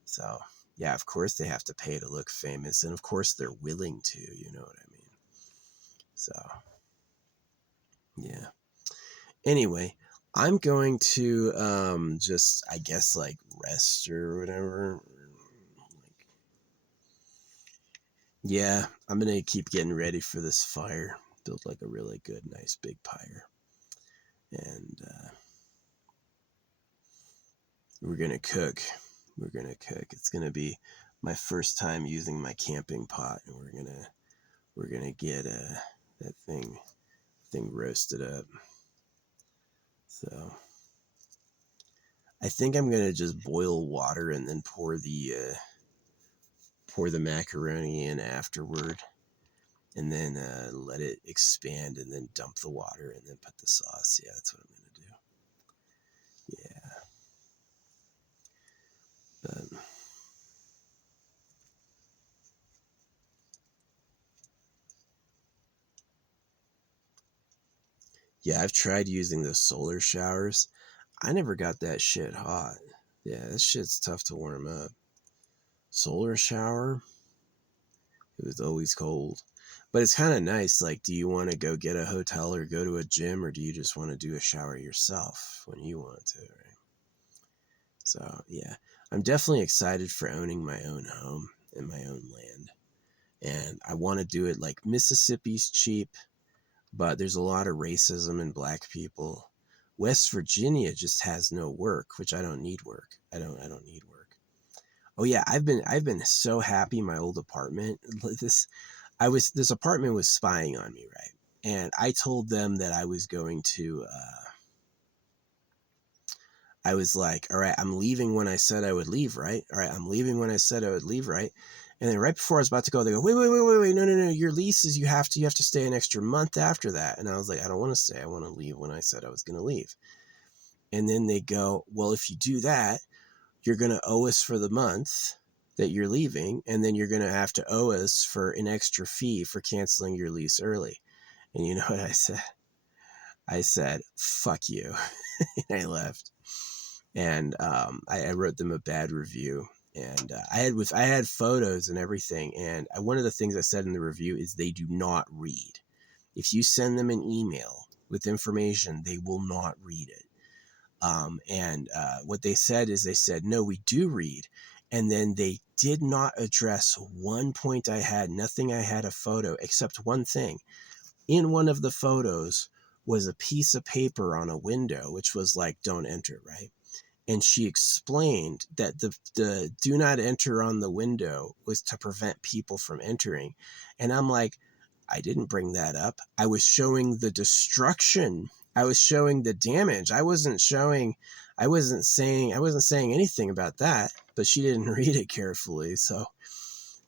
So, yeah, of course they have to pay to look famous, and of course they're willing to, you know what I mean? So, yeah. Anyway, I'm going to just, I guess, like rest or whatever. Yeah, I'm going to keep getting ready for this fire. Build like a really good, nice big pyre. And we're going to cook. It's going to be my first time using my camping pot, and we're going to get that thing roasted up. So I think I'm going to just boil water and then pour the macaroni in afterward, and then let it expand, and then dump the water, and then put the sauce. Yeah, that's what I'm going to do. Yeah. But yeah, I've tried using those solar showers. I never got that shit hot. Yeah, that shit's tough to warm up. Solar shower, it was always cold. But it's kind of nice. Like, do you want to go get a hotel or go to a gym, or do you just want to do a shower yourself when you want to, right? So, yeah, I'm definitely excited for owning my own home and my own land. And I want to do it like Mississippi's cheap, but there's a lot of racism in black people. West Virginia just has no work, which I don't need work. I don't need work. Oh yeah, I've been so happy in my old apartment. this apartment was spying on me, right? And I told them that I was going to, I was like, all right, I'm leaving when I said I would leave, right? All right, I'm leaving when I said I would leave, right? And then right before I was about to go, they go, wait, no, your lease is you have to stay an extra month after that. And I was like, I don't want to stay. I want to leave when I said I was going to leave. And then they go, well, if you do that, you're going to owe us for the month that you're leaving, and then you're going to have to owe us for an extra fee for canceling your lease early. And you know what I said? I said, fuck you. And I left. And I wrote them a bad review. And I had photos and everything. And one of the things I said in the review is they do not read. If you send them an email with information, they will not read it. And what they said is they said, no, we do read. And then they did not address one point I had, nothing I had a photo, except one thing. In one of the photos was a piece of paper on a window, which was like, don't enter, right? And she explained that the do not enter on the window was to prevent people from entering. And I'm like, I didn't bring that up. I was showing the destruction. I was showing the damage. I wasn't saying anything about that, but she didn't read it carefully. So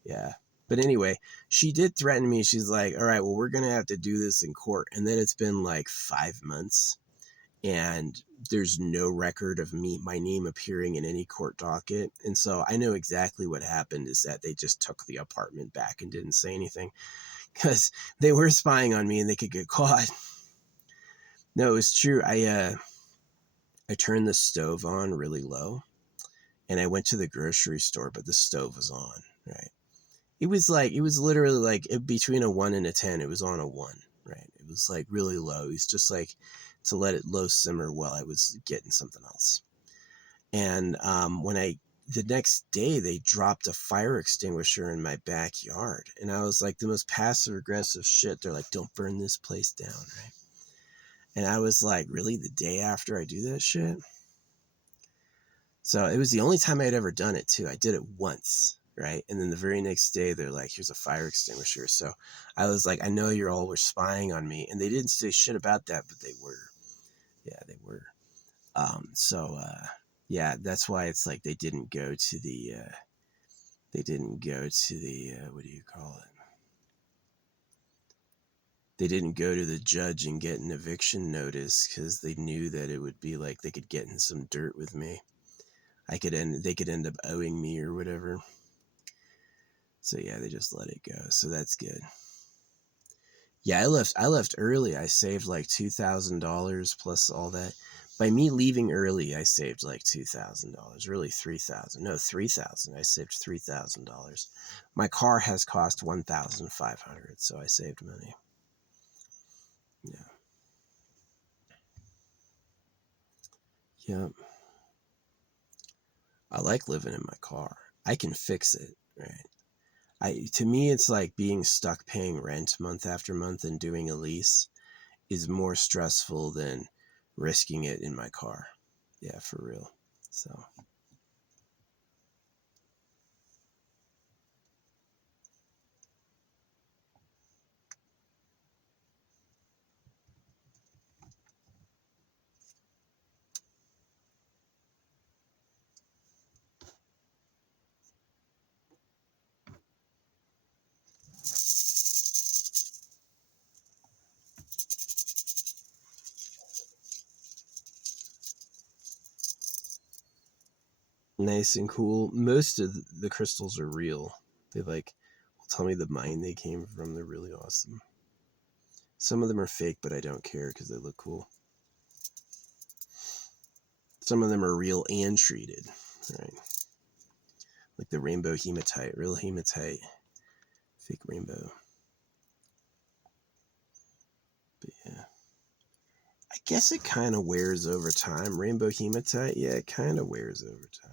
yeah. But anyway, she did threaten me. She's like, all right, well, we're going to have to do this in court. And then it's been like 5 months. And there's no record of my name appearing in any court docket. And so I know exactly what happened is that they just took the apartment back and didn't say anything because they were spying on me and they could get caught. No, it's true. I turned the stove on really low and I went to the grocery store, but the stove was on, right? It was literally like between a 1 and a 10, it was on a 1, right? It was like really low. It was just like to let it low simmer while I was getting something else. And the next day they dropped a fire extinguisher in my backyard. And I was like, the most passive aggressive shit. They're like, don't burn this place down, right? And I was like, really, the day after I do that shit? So it was the only time I'd ever done it too. I did it once, right? And then the very next day they're like, here's a fire extinguisher. So I was like, I know you're all were spying on me. And they didn't say shit about that, but they were. Yeah, they were. Yeah, that's why it's like they didn't go to the what do you call it? They didn't go to the judge and get an eviction notice because they knew that it would be like they could get in some dirt with me. They could end up owing me or whatever. So yeah, they just let it go. So that's good. Yeah, I left early. I saved like $2,000 plus all that. By me leaving early, I saved like $2,000. Really $3,000. No, $3,000. I saved $3,000. My car has cost $1,500, so I saved money. Yeah. Yep. I like living in my car. I can fix it, right? To me, it's like being stuck paying rent month after month and doing a lease is more stressful than risking it in my car. Yeah, for real. So. Nice and cool. Most of the crystals are real. They like will tell me the mine they came from. They're really awesome. Some of them are fake, but I don't care because they look cool. Some of them are real and treated, right? Like the rainbow hematite, real hematite, fake rainbow. But yeah, I guess it kind of wears over time. Rainbow hematite, yeah, it kind of wears over time.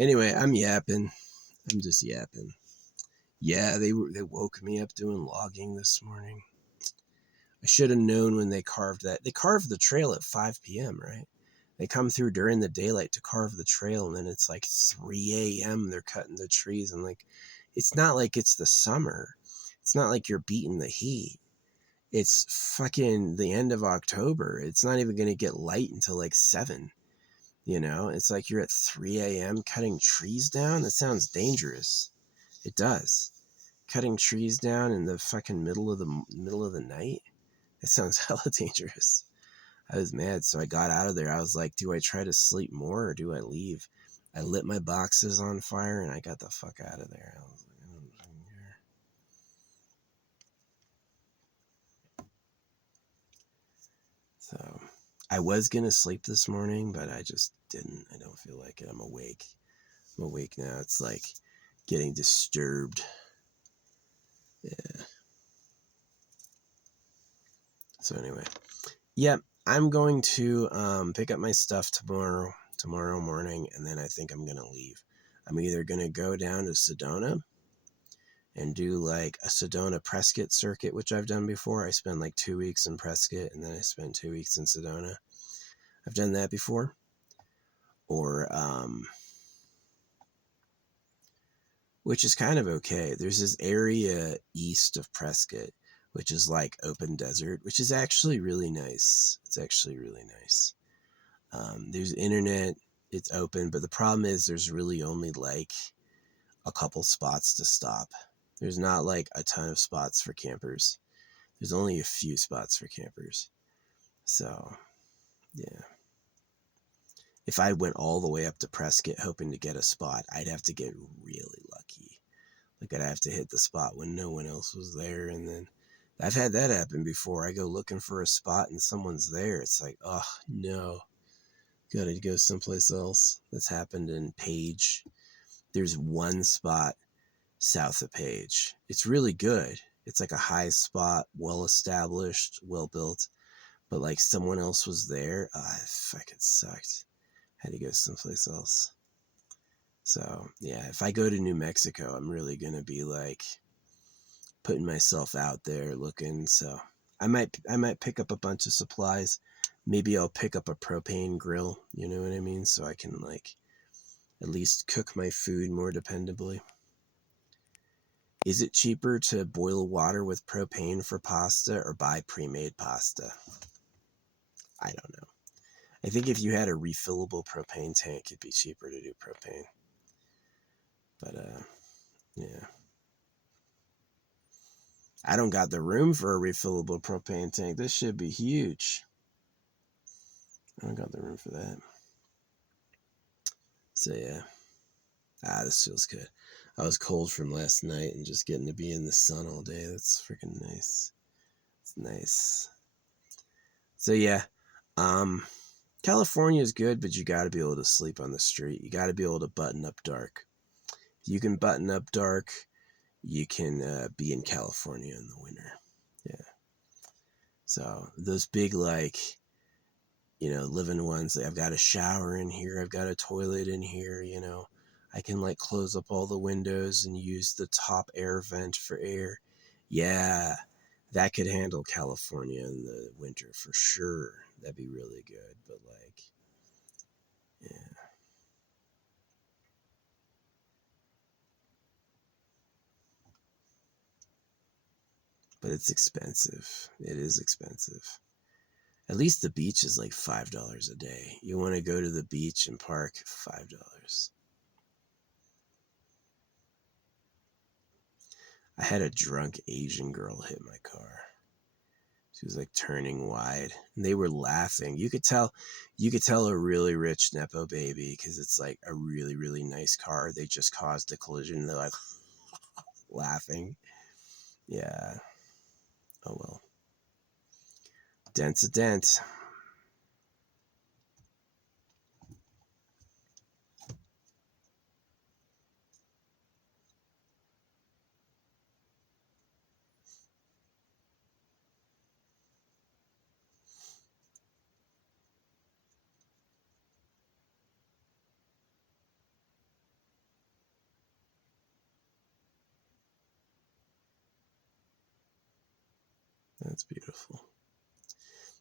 Anyway, I'm yapping. I'm just yapping. Yeah, they woke me up doing logging this morning. I should have known when they carved that. They carved the trail at 5 p.m., right? They come through during the daylight to carve the trail, and then it's like 3 a.m. they're cutting the trees. And like, it's not like it's the summer. It's not like you're beating the heat. It's fucking the end of October. It's not even going to get light until like 7. You know, it's like you're at 3 a.m. cutting trees down. That sounds dangerous. It does. Cutting trees down in the fucking middle of the night. It sounds hella dangerous. I was mad, so I got out of there. I was like, do I try to sleep more or do I leave? I lit my boxes on fire and I got the fuck out of there. I was like, I don't fucking care. So I was gonna sleep this morning, but I just didn't. I don't feel like it. I'm awake. I'm awake now. It's like getting disturbed. Yeah. So anyway, yeah, I'm going to pick up my stuff tomorrow morning, and then I think I'm gonna leave. I'm either gonna go down to Sedona and do like a Sedona Prescott circuit, which I've done before. I spend like 2 weeks in Prescott, and then I spend 2 weeks in Sedona. I've done that before. Or which is kind of okay. There's this area east of Prescott, which is like open desert, which is actually really nice. It's actually really nice. There's internet, it's open, but the problem is there's really only like a couple spots to stop. There's not like a ton of spots for campers. There's only a few spots for campers. So, yeah. If I went all the way up to Prescott hoping to get a spot, I'd have to get really lucky. Like, I'd have to hit the spot when no one else was there. And then I've had that happen before. I go looking for a spot and someone's there. It's like, oh, no. Gotta go someplace else. That's happened in Page. There's one spot south of Page. It's really good. It's like a high spot, well established, well built. But like someone else was there. It fucking sucked. Had to go someplace else. So yeah, if I go to New Mexico, I'm really gonna be like putting myself out there looking. So I might pick up a bunch of supplies. Maybe I'll pick up a propane grill, you know what I mean? So I can like at least cook my food more dependably. Is it cheaper to boil water with propane for pasta or buy pre-made pasta? I don't know. I think if you had a refillable propane tank, it'd be cheaper to do propane. But yeah. I don't got the room for a refillable propane tank. This should be huge. I don't got the room for that. So yeah. This feels good. I was cold from last night and just getting to be in the sun all day. That's freaking nice. It's nice. So yeah. California is good, but you got to be able to sleep on the street. You got to be able to button up dark. If you can button up dark, you can be in California in the winter. Yeah. So those big like, living ones. Like, I've got a shower in here. I've got a toilet in here. I can like close up all the windows and use the top air vent for air. Yeah, that could handle California in the winter for sure. That'd be really good. But like, yeah. But it's expensive. It is expensive. At least the beach is like $5 a day. You want to go to the beach and park, $5. I had a drunk Asian girl hit my car. She was like turning wide, and they were laughing. You could tell a really rich nepo baby because it's like a really really nice car. They just caused a collision. They're like laughing. Yeah. Oh well. Dent's a dent. That's beautiful.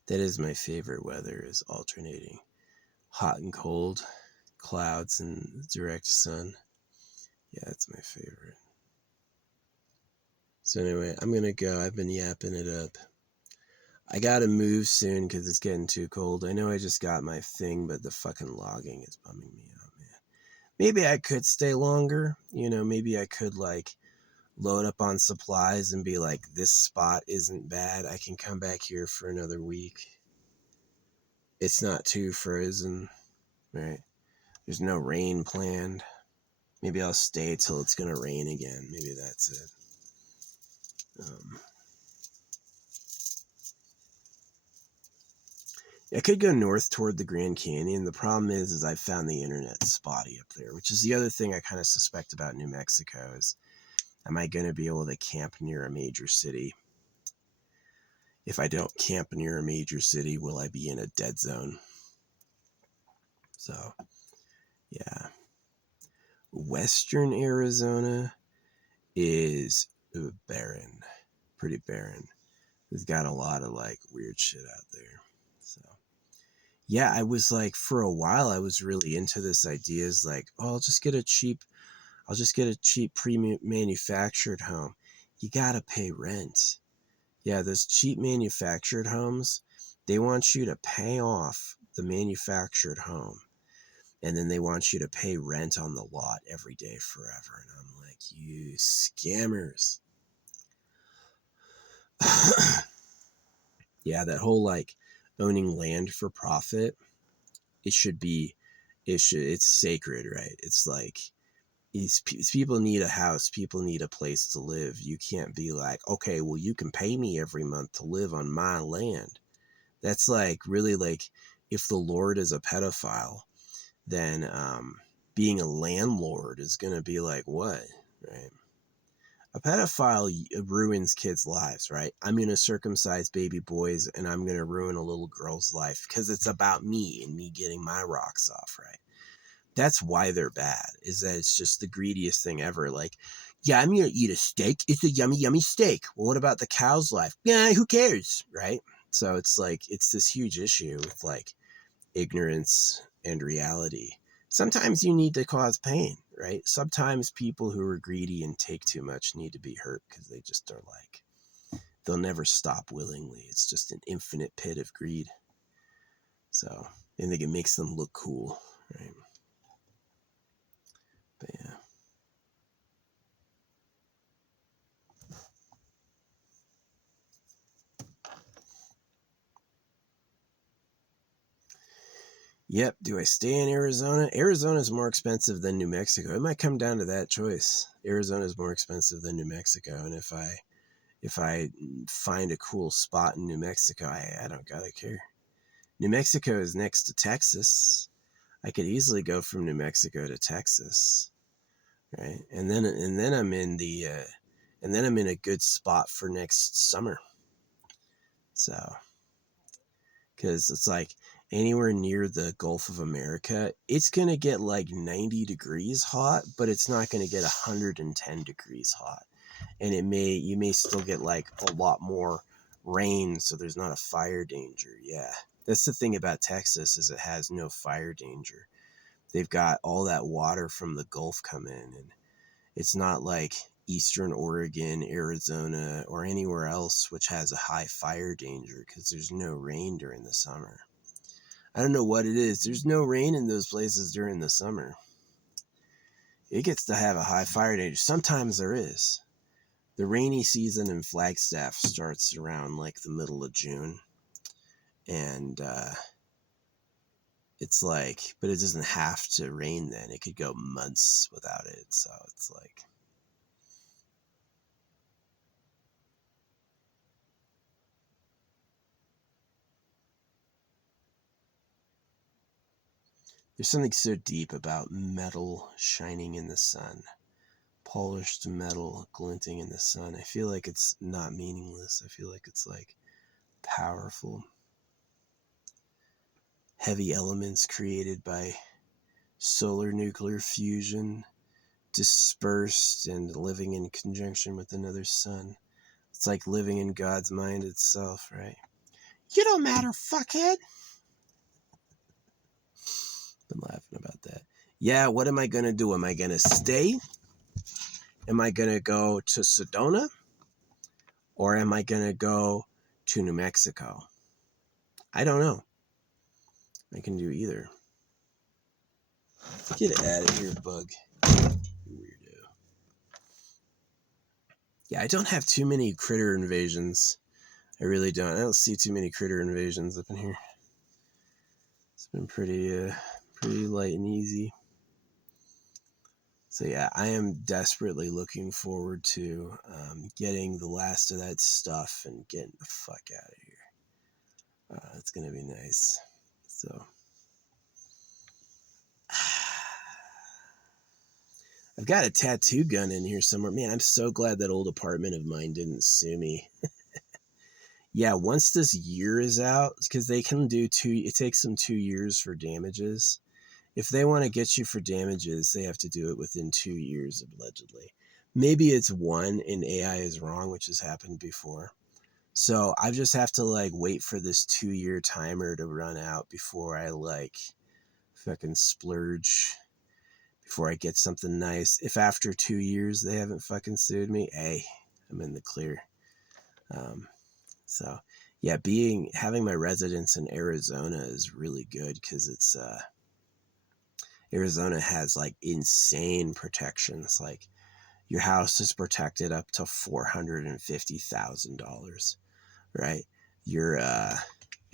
That is my favorite weather, is alternating hot and cold, clouds and direct sun. Yeah, that's my favorite. So anyway, I'm going to go. I've been yapping it up. I got to move soon because it's getting too cold. I know I just got my thing, but the fucking logging is bumming me out, man. Maybe I could stay longer. Maybe I could, like, load up on supplies and be like, this spot isn't bad. I can come back here for another week. It's not too frozen, right? There's no rain planned. Maybe I'll stay till it's going to rain again. Maybe that's it. I could go north toward the Grand Canyon. The problem is I found the internet spotty up there, which is the other thing I kind of suspect about New Mexico is, am I going to be able to camp near a major city? If I don't camp near a major city, will I be in a dead zone? So, yeah. Western Arizona is barren, pretty barren. It's got a lot of, like, weird shit out there. So, yeah, I was like, for a while, I was really into this idea is like, oh, I'll just get a cheap pre-manufactured home. You gotta pay rent. Yeah, those cheap manufactured homes, they want you to pay off the manufactured home, and then they want you to pay rent on the lot every day forever. And I'm like, you scammers. Yeah, that whole, like, owning land for profit, it's sacred, right? It's like, these people need a house, people need a place to live. You can't be like, okay, well, you can pay me every month to live on my land. That's like, really, like, if the Lord is a pedophile, then being a landlord is going to be like, what, right? A pedophile ruins kids' lives, right? I'm going to circumcise baby boys and I'm going to ruin a little girl's life because it's about me and me getting my rocks off, right? That's why they're bad, is that it's just the greediest thing ever. Like, yeah, I'm going to eat a steak. It's a yummy, yummy steak. Well, what about the cow's life? Yeah, who cares, right? So it's like, it's this huge issue with, like, ignorance and reality. Sometimes you need to cause pain, right? Sometimes people who are greedy and take too much need to be hurt because they just are like, they'll never stop willingly. It's just an infinite pit of greed. So I think it makes them look cool, right? But yeah. Yep. Do I stay in Arizona? Arizona is more expensive than New Mexico. It might come down to that choice. Arizona is more expensive than New Mexico, and if I find a cool spot in New Mexico, I don't gotta care. New Mexico is next to Texas. I could easily go from New Mexico to Texas, right? And then I'm in a good spot for next summer. So, because it's like, anywhere near the Gulf of America, it's going to get like 90 degrees hot, but it's not going to get 110 degrees hot. And you may still get like a lot more rain, so there's not a fire danger. Yeah. That's the thing about Texas, is it has no fire danger. They've got all that water from the Gulf come in, and it's not like Eastern Oregon, Arizona, or anywhere else which has a high fire danger because there's no rain during the summer. I don't know what it is. There's no rain in those places during the summer. It gets to have a high fire danger. Sometimes there is. The rainy season in Flagstaff starts around like the middle of June. And it's like, but it doesn't have to rain then. It could go months without it. So it's like, there's something so deep about metal shining in the sun. Polished metal glinting in the sun. I feel like it's not meaningless. I feel like it's like powerful. Heavy elements created by solar nuclear fusion, dispersed and living in conjunction with another sun. It's like living in God's mind itself, right? You don't matter, fuckhead. Been laughing about that. Yeah, what am I going to do? Am I going to stay? Am I going to go to Sedona? Or am I going to go to New Mexico? I don't know. I can do either. Get out of here, bug. Weirdo. Yeah, I don't have too many critter invasions. I really don't. I don't see too many critter invasions up in here. It's been pretty light and easy. So yeah, I am desperately looking forward to getting the last of that stuff and getting the fuck out of here. It's gonna be nice. So I've got a tattoo gun in here somewhere. Man, I'm so glad that old apartment of mine didn't sue me. Yeah, once this year is out, because they can do it takes them 2 years for damages. If they want to get you for damages, they have to do it within 2 years, allegedly. Maybe it's 1 and AI is wrong, which has happened before. So I just have to like wait for this 2-year timer to run out before I like fucking splurge, before I get something nice. If after 2 years they haven't fucking sued me, hey, I'm in the clear. So yeah, having my residence in Arizona is really good because it's Arizona has like insane protections. Like your house is protected up to $450,000, right? Your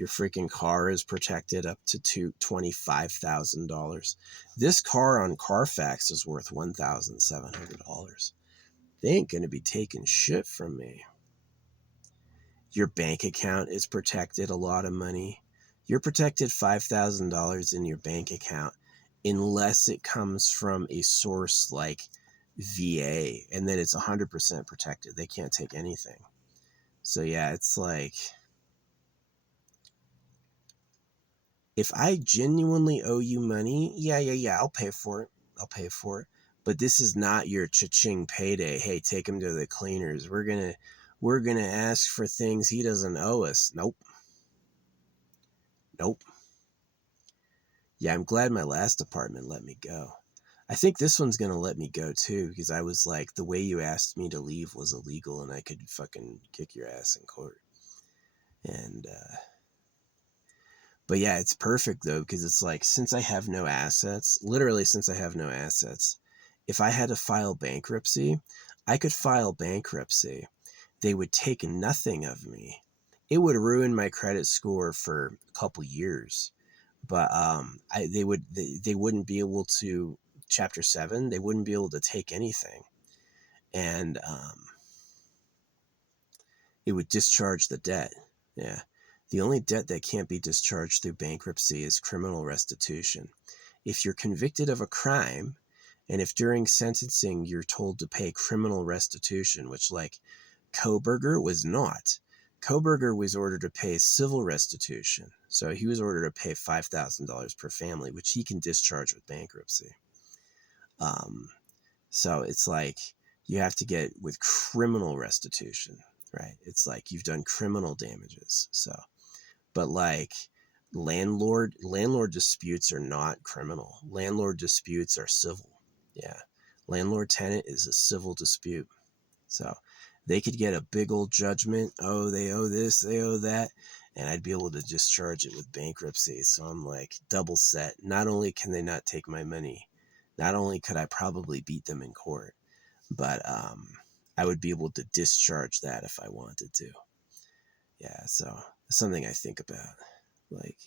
freaking car is protected up to $25,000. This car on Carfax is worth $1,700. They ain't gonna be taking shit from me. Your bank account is protected a lot of money. You're protected $5,000 in your bank account unless it comes from a source like VA, and then it's 100% protected. They can't take anything. So yeah, it's like, if I genuinely owe you money, yeah, I'll pay for it. But this is not your cha-ching payday. Hey, take him to the cleaners. We're gonna ask for things he doesn't owe us. Nope. Yeah, I'm glad my last apartment let me go. I think this one's gonna let me go too, because I was like, the way you asked me to leave was illegal and I could fucking kick your ass in court. And but yeah, it's perfect though, because it's like, since I have no assets, if I had to file bankruptcy, I could file bankruptcy. They would take nothing of me. It would ruin my credit score for a couple years, but they wouldn't be able to, Chapter 7, they wouldn't be able to take anything, and it would discharge the debt. Yeah. The only debt that can't be discharged through bankruptcy is criminal restitution. If you're convicted of a crime, and if during sentencing you're told to pay criminal restitution, which like Kohberger was not. Kohberger was ordered to pay civil restitution. So he was ordered to pay $5,000 per family, which he can discharge with bankruptcy. So it's like, you have to get with criminal restitution, right? It's like you've done criminal damages. So, but like landlord disputes are not criminal. Landlord disputes are civil. Yeah. Landlord tenant is a civil dispute. So they could get a big old judgment. Oh, they owe this, they owe that. And I'd be able to discharge it with bankruptcy. So I'm like double set. Not only can they not take my money, not only could I probably beat them in court, but I would be able to discharge that if I wanted to. Yeah, so it's something I think about. Like,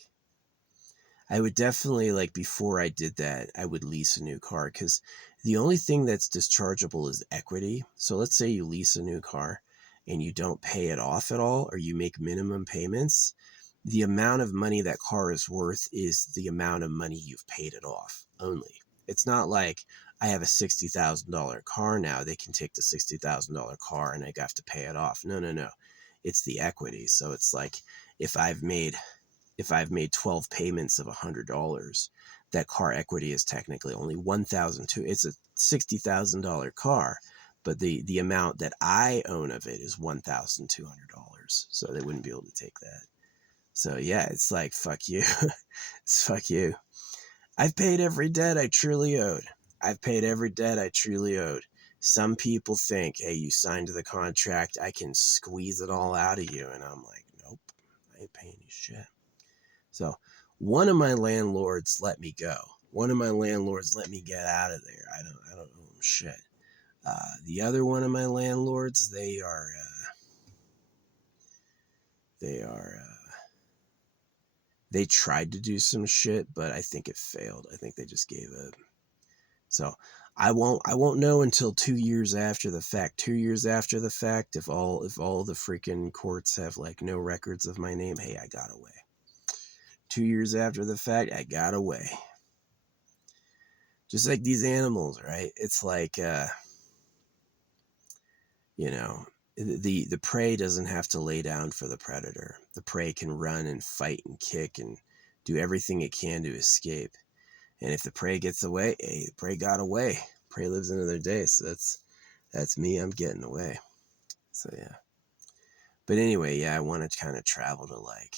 I would definitely, like, before I did that, I would lease a new car, because the only thing that's dischargeable is equity. So let's say you lease a new car and you don't pay it off at all, or you make minimum payments. The amount of money that car is worth is the amount of money you've paid it off only. It's not like I have a $60,000 car now. They can take the $60,000 car and I have to pay it off. No. It's the equity. So it's like, if I've made 12 payments of $100, that car equity is technically only $1,200. It's a $60,000 car, but the amount that I own of it is $1,200. So they wouldn't be able to take that. So yeah, it's like, fuck you. It's fuck you. I've paid every debt I truly owed. I've paid every debt I truly owed. Some people think, hey, you signed the contract, I can squeeze it all out of you. And I'm like, nope, I ain't paying you shit. So one of my landlords let me go. One of my landlords let me get out of there. I don't owe them shit. The other one of my landlords, they tried to do some shit, but I think it failed. I think they just gave up. So I won't know until 2 years after the fact. 2 years after the fact, if all the freaking courts have like no records of my name, hey, I got away. 2 years after the fact, I got away. Just like these animals, right? It's like the prey doesn't have to lay down for the predator. The prey can run and fight and kick and do everything it can to escape. And if the prey gets away, hey, the prey got away. Prey lives another day. So that's me. I'm getting away. So yeah. But anyway, yeah, I want to kind of travel to like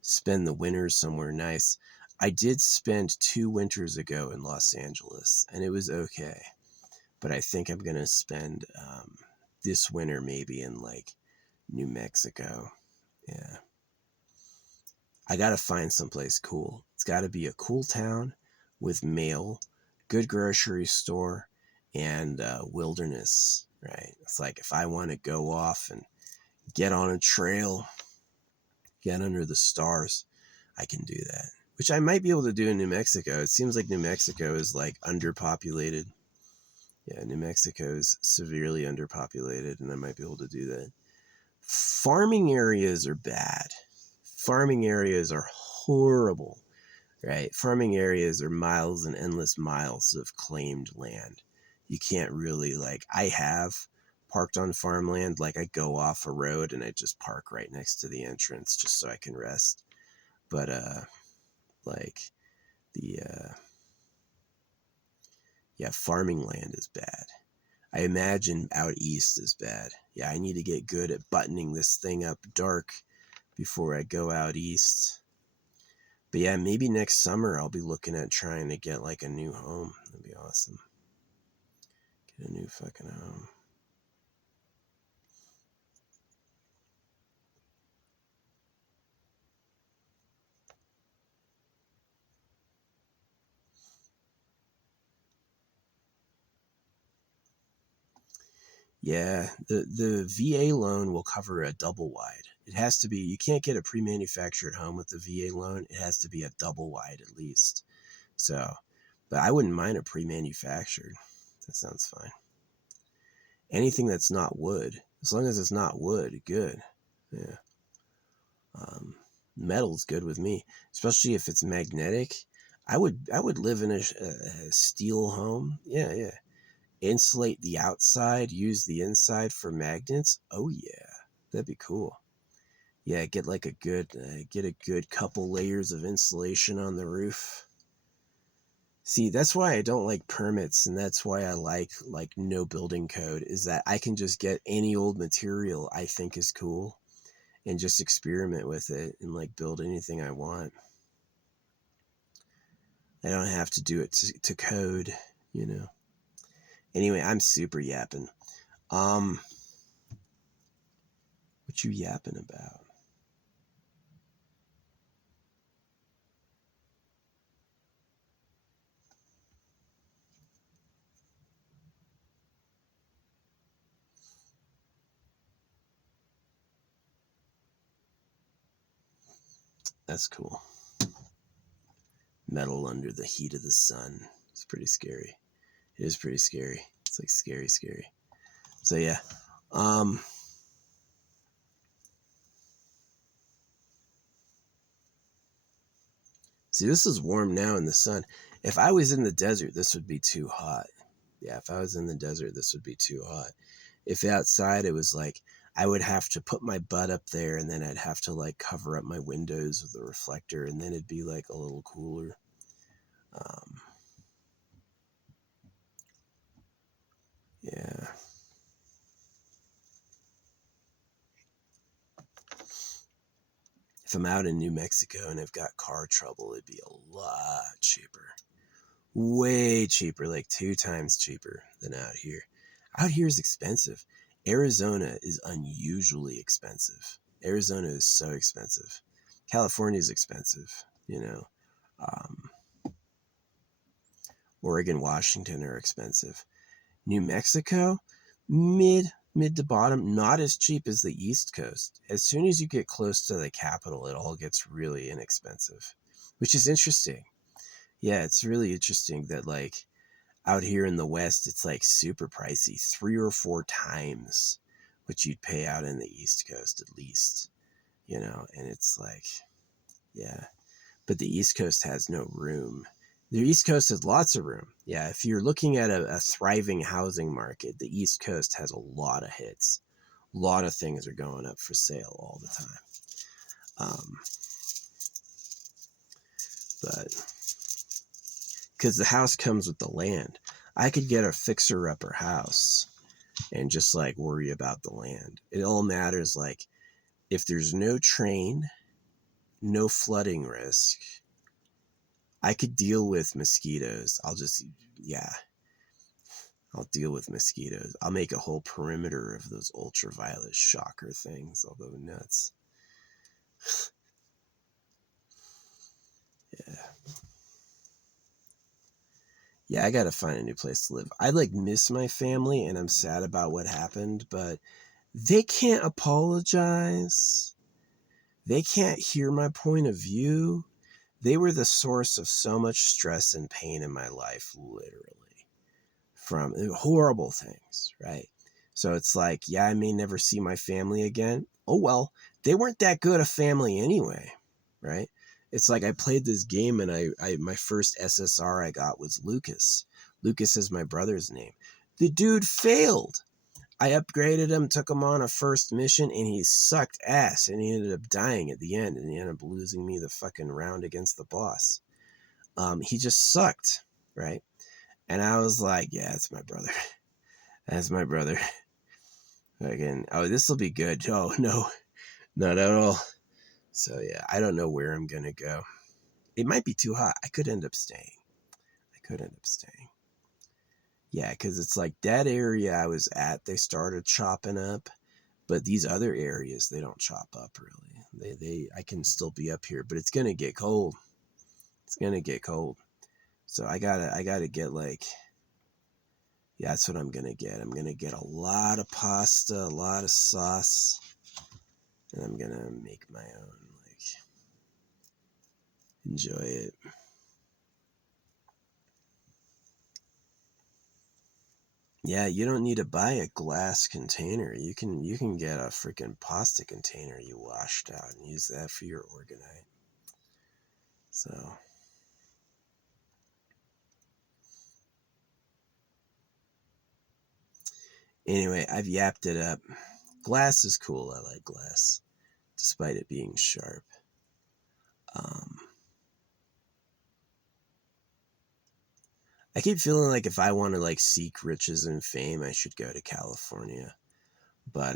spend the winters somewhere nice. I did spend 2 winters ago in Los Angeles, and it was okay. But I think I'm gonna spend this winter maybe in like New Mexico. Yeah. I gotta find someplace cool. It's gotta be a cool town with mail, good grocery store, and wilderness, right? It's like if I want to go off and get on a trail, get under the stars, I can do that. Which I might be able to do in New Mexico. It seems like New Mexico is like underpopulated. Yeah, New Mexico is severely underpopulated, and I might be able to do that. Farming areas are bad. Farming areas are horrible, right? Farming areas are miles and endless miles of claimed land. You can't really, like, I have parked on farmland. Like, I go off a road and I just park right next to the entrance just so I can rest. But, like, the, yeah, farming land is bad. I imagine out east is bad. Yeah, I need to get good at buttoning this thing up dark before I go out east. But yeah, maybe next summer I'll be looking at trying to get like a new home. That'd be awesome. Get a new fucking home. Yeah, the VA loan will cover a double wide. It has to be, you can't get a pre-manufactured home with the VA loan. It has to be a double wide at least. So, but I wouldn't mind a pre-manufactured. That sounds fine. Anything that's not wood, as long as it's not wood, good. Yeah. Metal's good with me, especially if it's magnetic. I would live in a steel home. Yeah, yeah. Insulate the outside, use the inside for magnets. Oh yeah, that'd be cool. Yeah, get like a good couple layers of insulation on the roof. See, that's why I don't like permits, and that's why I like no building code, is that I can just get any old material I think is cool and just experiment with it and like build anything I want. I don't have to do it to code, you know. Anyway, I'm super yapping. What you yapping about? That's cool. Metal under the heat of the sun. It's pretty scary. It is pretty scary. It's like scary, scary. So yeah. See, this is warm now in the sun. If I was in the desert, this would be too hot. Yeah, if I was in the desert, this would be too hot. If outside, it was like I would have to put my butt up there, and then I'd have to like cover up my windows with a reflector, and then it'd be like a little cooler. Yeah. If I'm out in New Mexico and I've got car trouble, it'd be a lot cheaper. Way cheaper, like 2 times cheaper than out here. Out here is expensive. Arizona is unusually expensive. Arizona is so expensive. California is expensive, you know. Um, Oregon, Washington are expensive. New Mexico, mid to bottom, not as cheap as the East Coast. As soon as you get close to the capital, it all gets really inexpensive, which is interesting. Yeah, it's really interesting that like out here in the West, it's like super pricey, 3 or 4 times what you'd pay out in the East Coast at least, you know, and it's like, yeah, but the East Coast has no room. The East Coast has lots of room. Yeah, if you're looking at a thriving housing market, the East Coast has a lot of hits. A lot of things are going up for sale all the time. But because the house comes with the land, I could get a fixer-upper house and just like worry about the land. It all matters like if there's no train, no flooding risk, I could deal with mosquitoes. I'll deal with mosquitoes. I'll make a whole perimeter of those ultraviolet shocker things, although nuts. Yeah. Yeah, I gotta find a new place to live. I like miss my family and I'm sad about what happened, but they can't apologize. They can't hear my point of view. They were the source of so much stress and pain in my life, literally, from horrible things, right? So it's like, yeah, I may never see my family again. Oh, well, they weren't that good a family anyway, right? It's like I played this game and I my first SSR I got was Lucas. Lucas is my brother's name. The dude failed. I upgraded him, took him on a first mission, and he sucked ass, and he ended up dying at the end, and he ended up losing me the fucking round against the boss. He just sucked, right? And I was like, yeah, that's my brother. That's my brother. Again, oh, this will be good. Oh, no, not at all. So, yeah, I don't know where I'm going to go. It might be too hot. I could end up staying. Yeah, because it's like that area I was at, they started chopping up. But these other areas, they don't chop up really. I can still be up here, but it's gonna get cold. It's gonna get cold. So I gotta get like, yeah, that's what I'm gonna get. I'm gonna get a lot of pasta, a lot of sauce, and I'm gonna make my own. Like, enjoy it. Yeah, you don't need to buy a glass container. You can get a freaking pasta container you washed out and use that for your organite. So. Anyway, I've yapped it up. Glass is cool. I like glass, despite it being sharp. I keep feeling like if I want to like seek riches and fame, I should go to California. But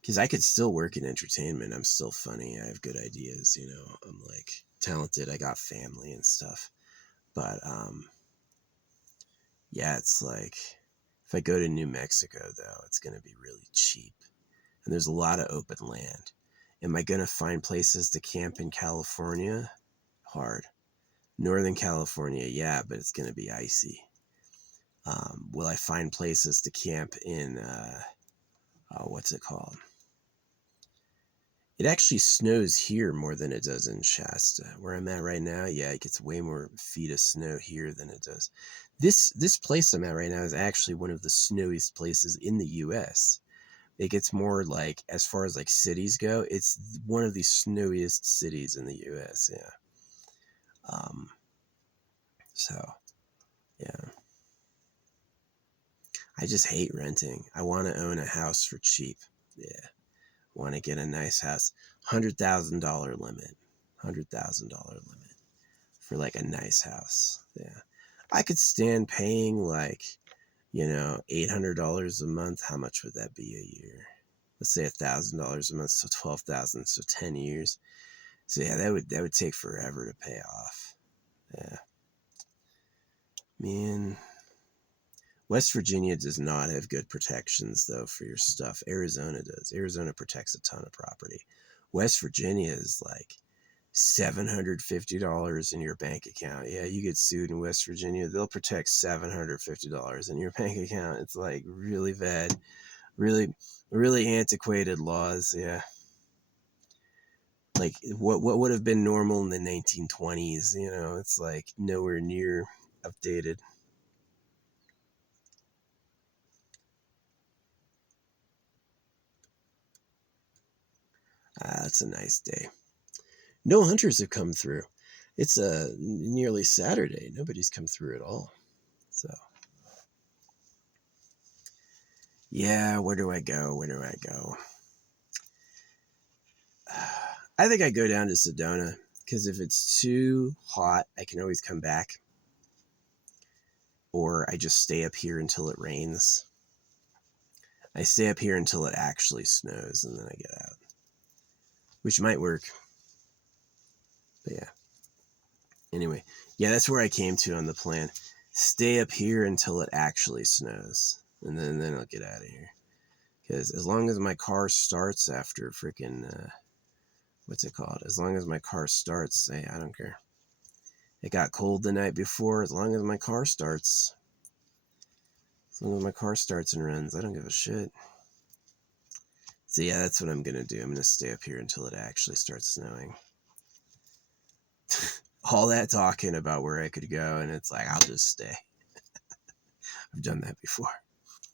because I could still work in entertainment, I'm still funny. I have good ideas. You know, I'm like talented. I got family and stuff. But yeah, it's like if I go to New Mexico though, it's gonna be really cheap, and there's a lot of open land. Am I gonna find places to camp in California? Hard. Northern California, yeah, but it's gonna be icy. Will I find places to camp in, what's it called? It actually snows here more than it does in Shasta. Where I'm at right now, yeah, it gets way more feet of snow here than it does. This place I'm at right now is actually one of the snowiest places in the U.S. It gets more like, as far as like cities go, it's one of the snowiest cities in the U.S., yeah. So, yeah. I just hate renting. I want to own a house for cheap. Yeah. Want to get a nice house. $100,000 limit. $100,000 limit for like a nice house. Yeah. I could stand paying like, $800 a month. How much would that be a year? let's say $1,000 a month, so 12,000, so 10 years. So yeah, that would take forever to pay off. Yeah, man. West Virginia does not have good protections though for your stuff. Arizona does. Arizona protects a ton of property. West Virginia is like $750 in your bank account. Yeah, you get sued in West Virginia, they'll protect $750 in your bank account. It's like really bad, really, really antiquated laws. Yeah, like what would have been normal in the 1920s. You know, it's like nowhere near updated. Ah, it's a nice day. No hunters have come through. It's nearly Saturday. Nobody's come through at all. So yeah, where do I go? Where do I go? I think I go down to Sedona because if it's too hot, I can always come back, or I just stay up here until it rains. I stay up here until it actually snows, and then I get out, which might work. But yeah. Anyway, yeah, that's where I came to on the plan. Stay up here until it actually snows, and then I'll get out of here. Because as long as my car starts after freaking what's it called? As long as my car starts, hey, I don't care. It got cold the night before. As long as my car starts, as long as my car starts and runs, I don't give a shit. So yeah, that's what I'm gonna do. I'm gonna stay up here until it actually starts snowing. All that talking about where I could go, and it's like I'll just stay. I've done that before.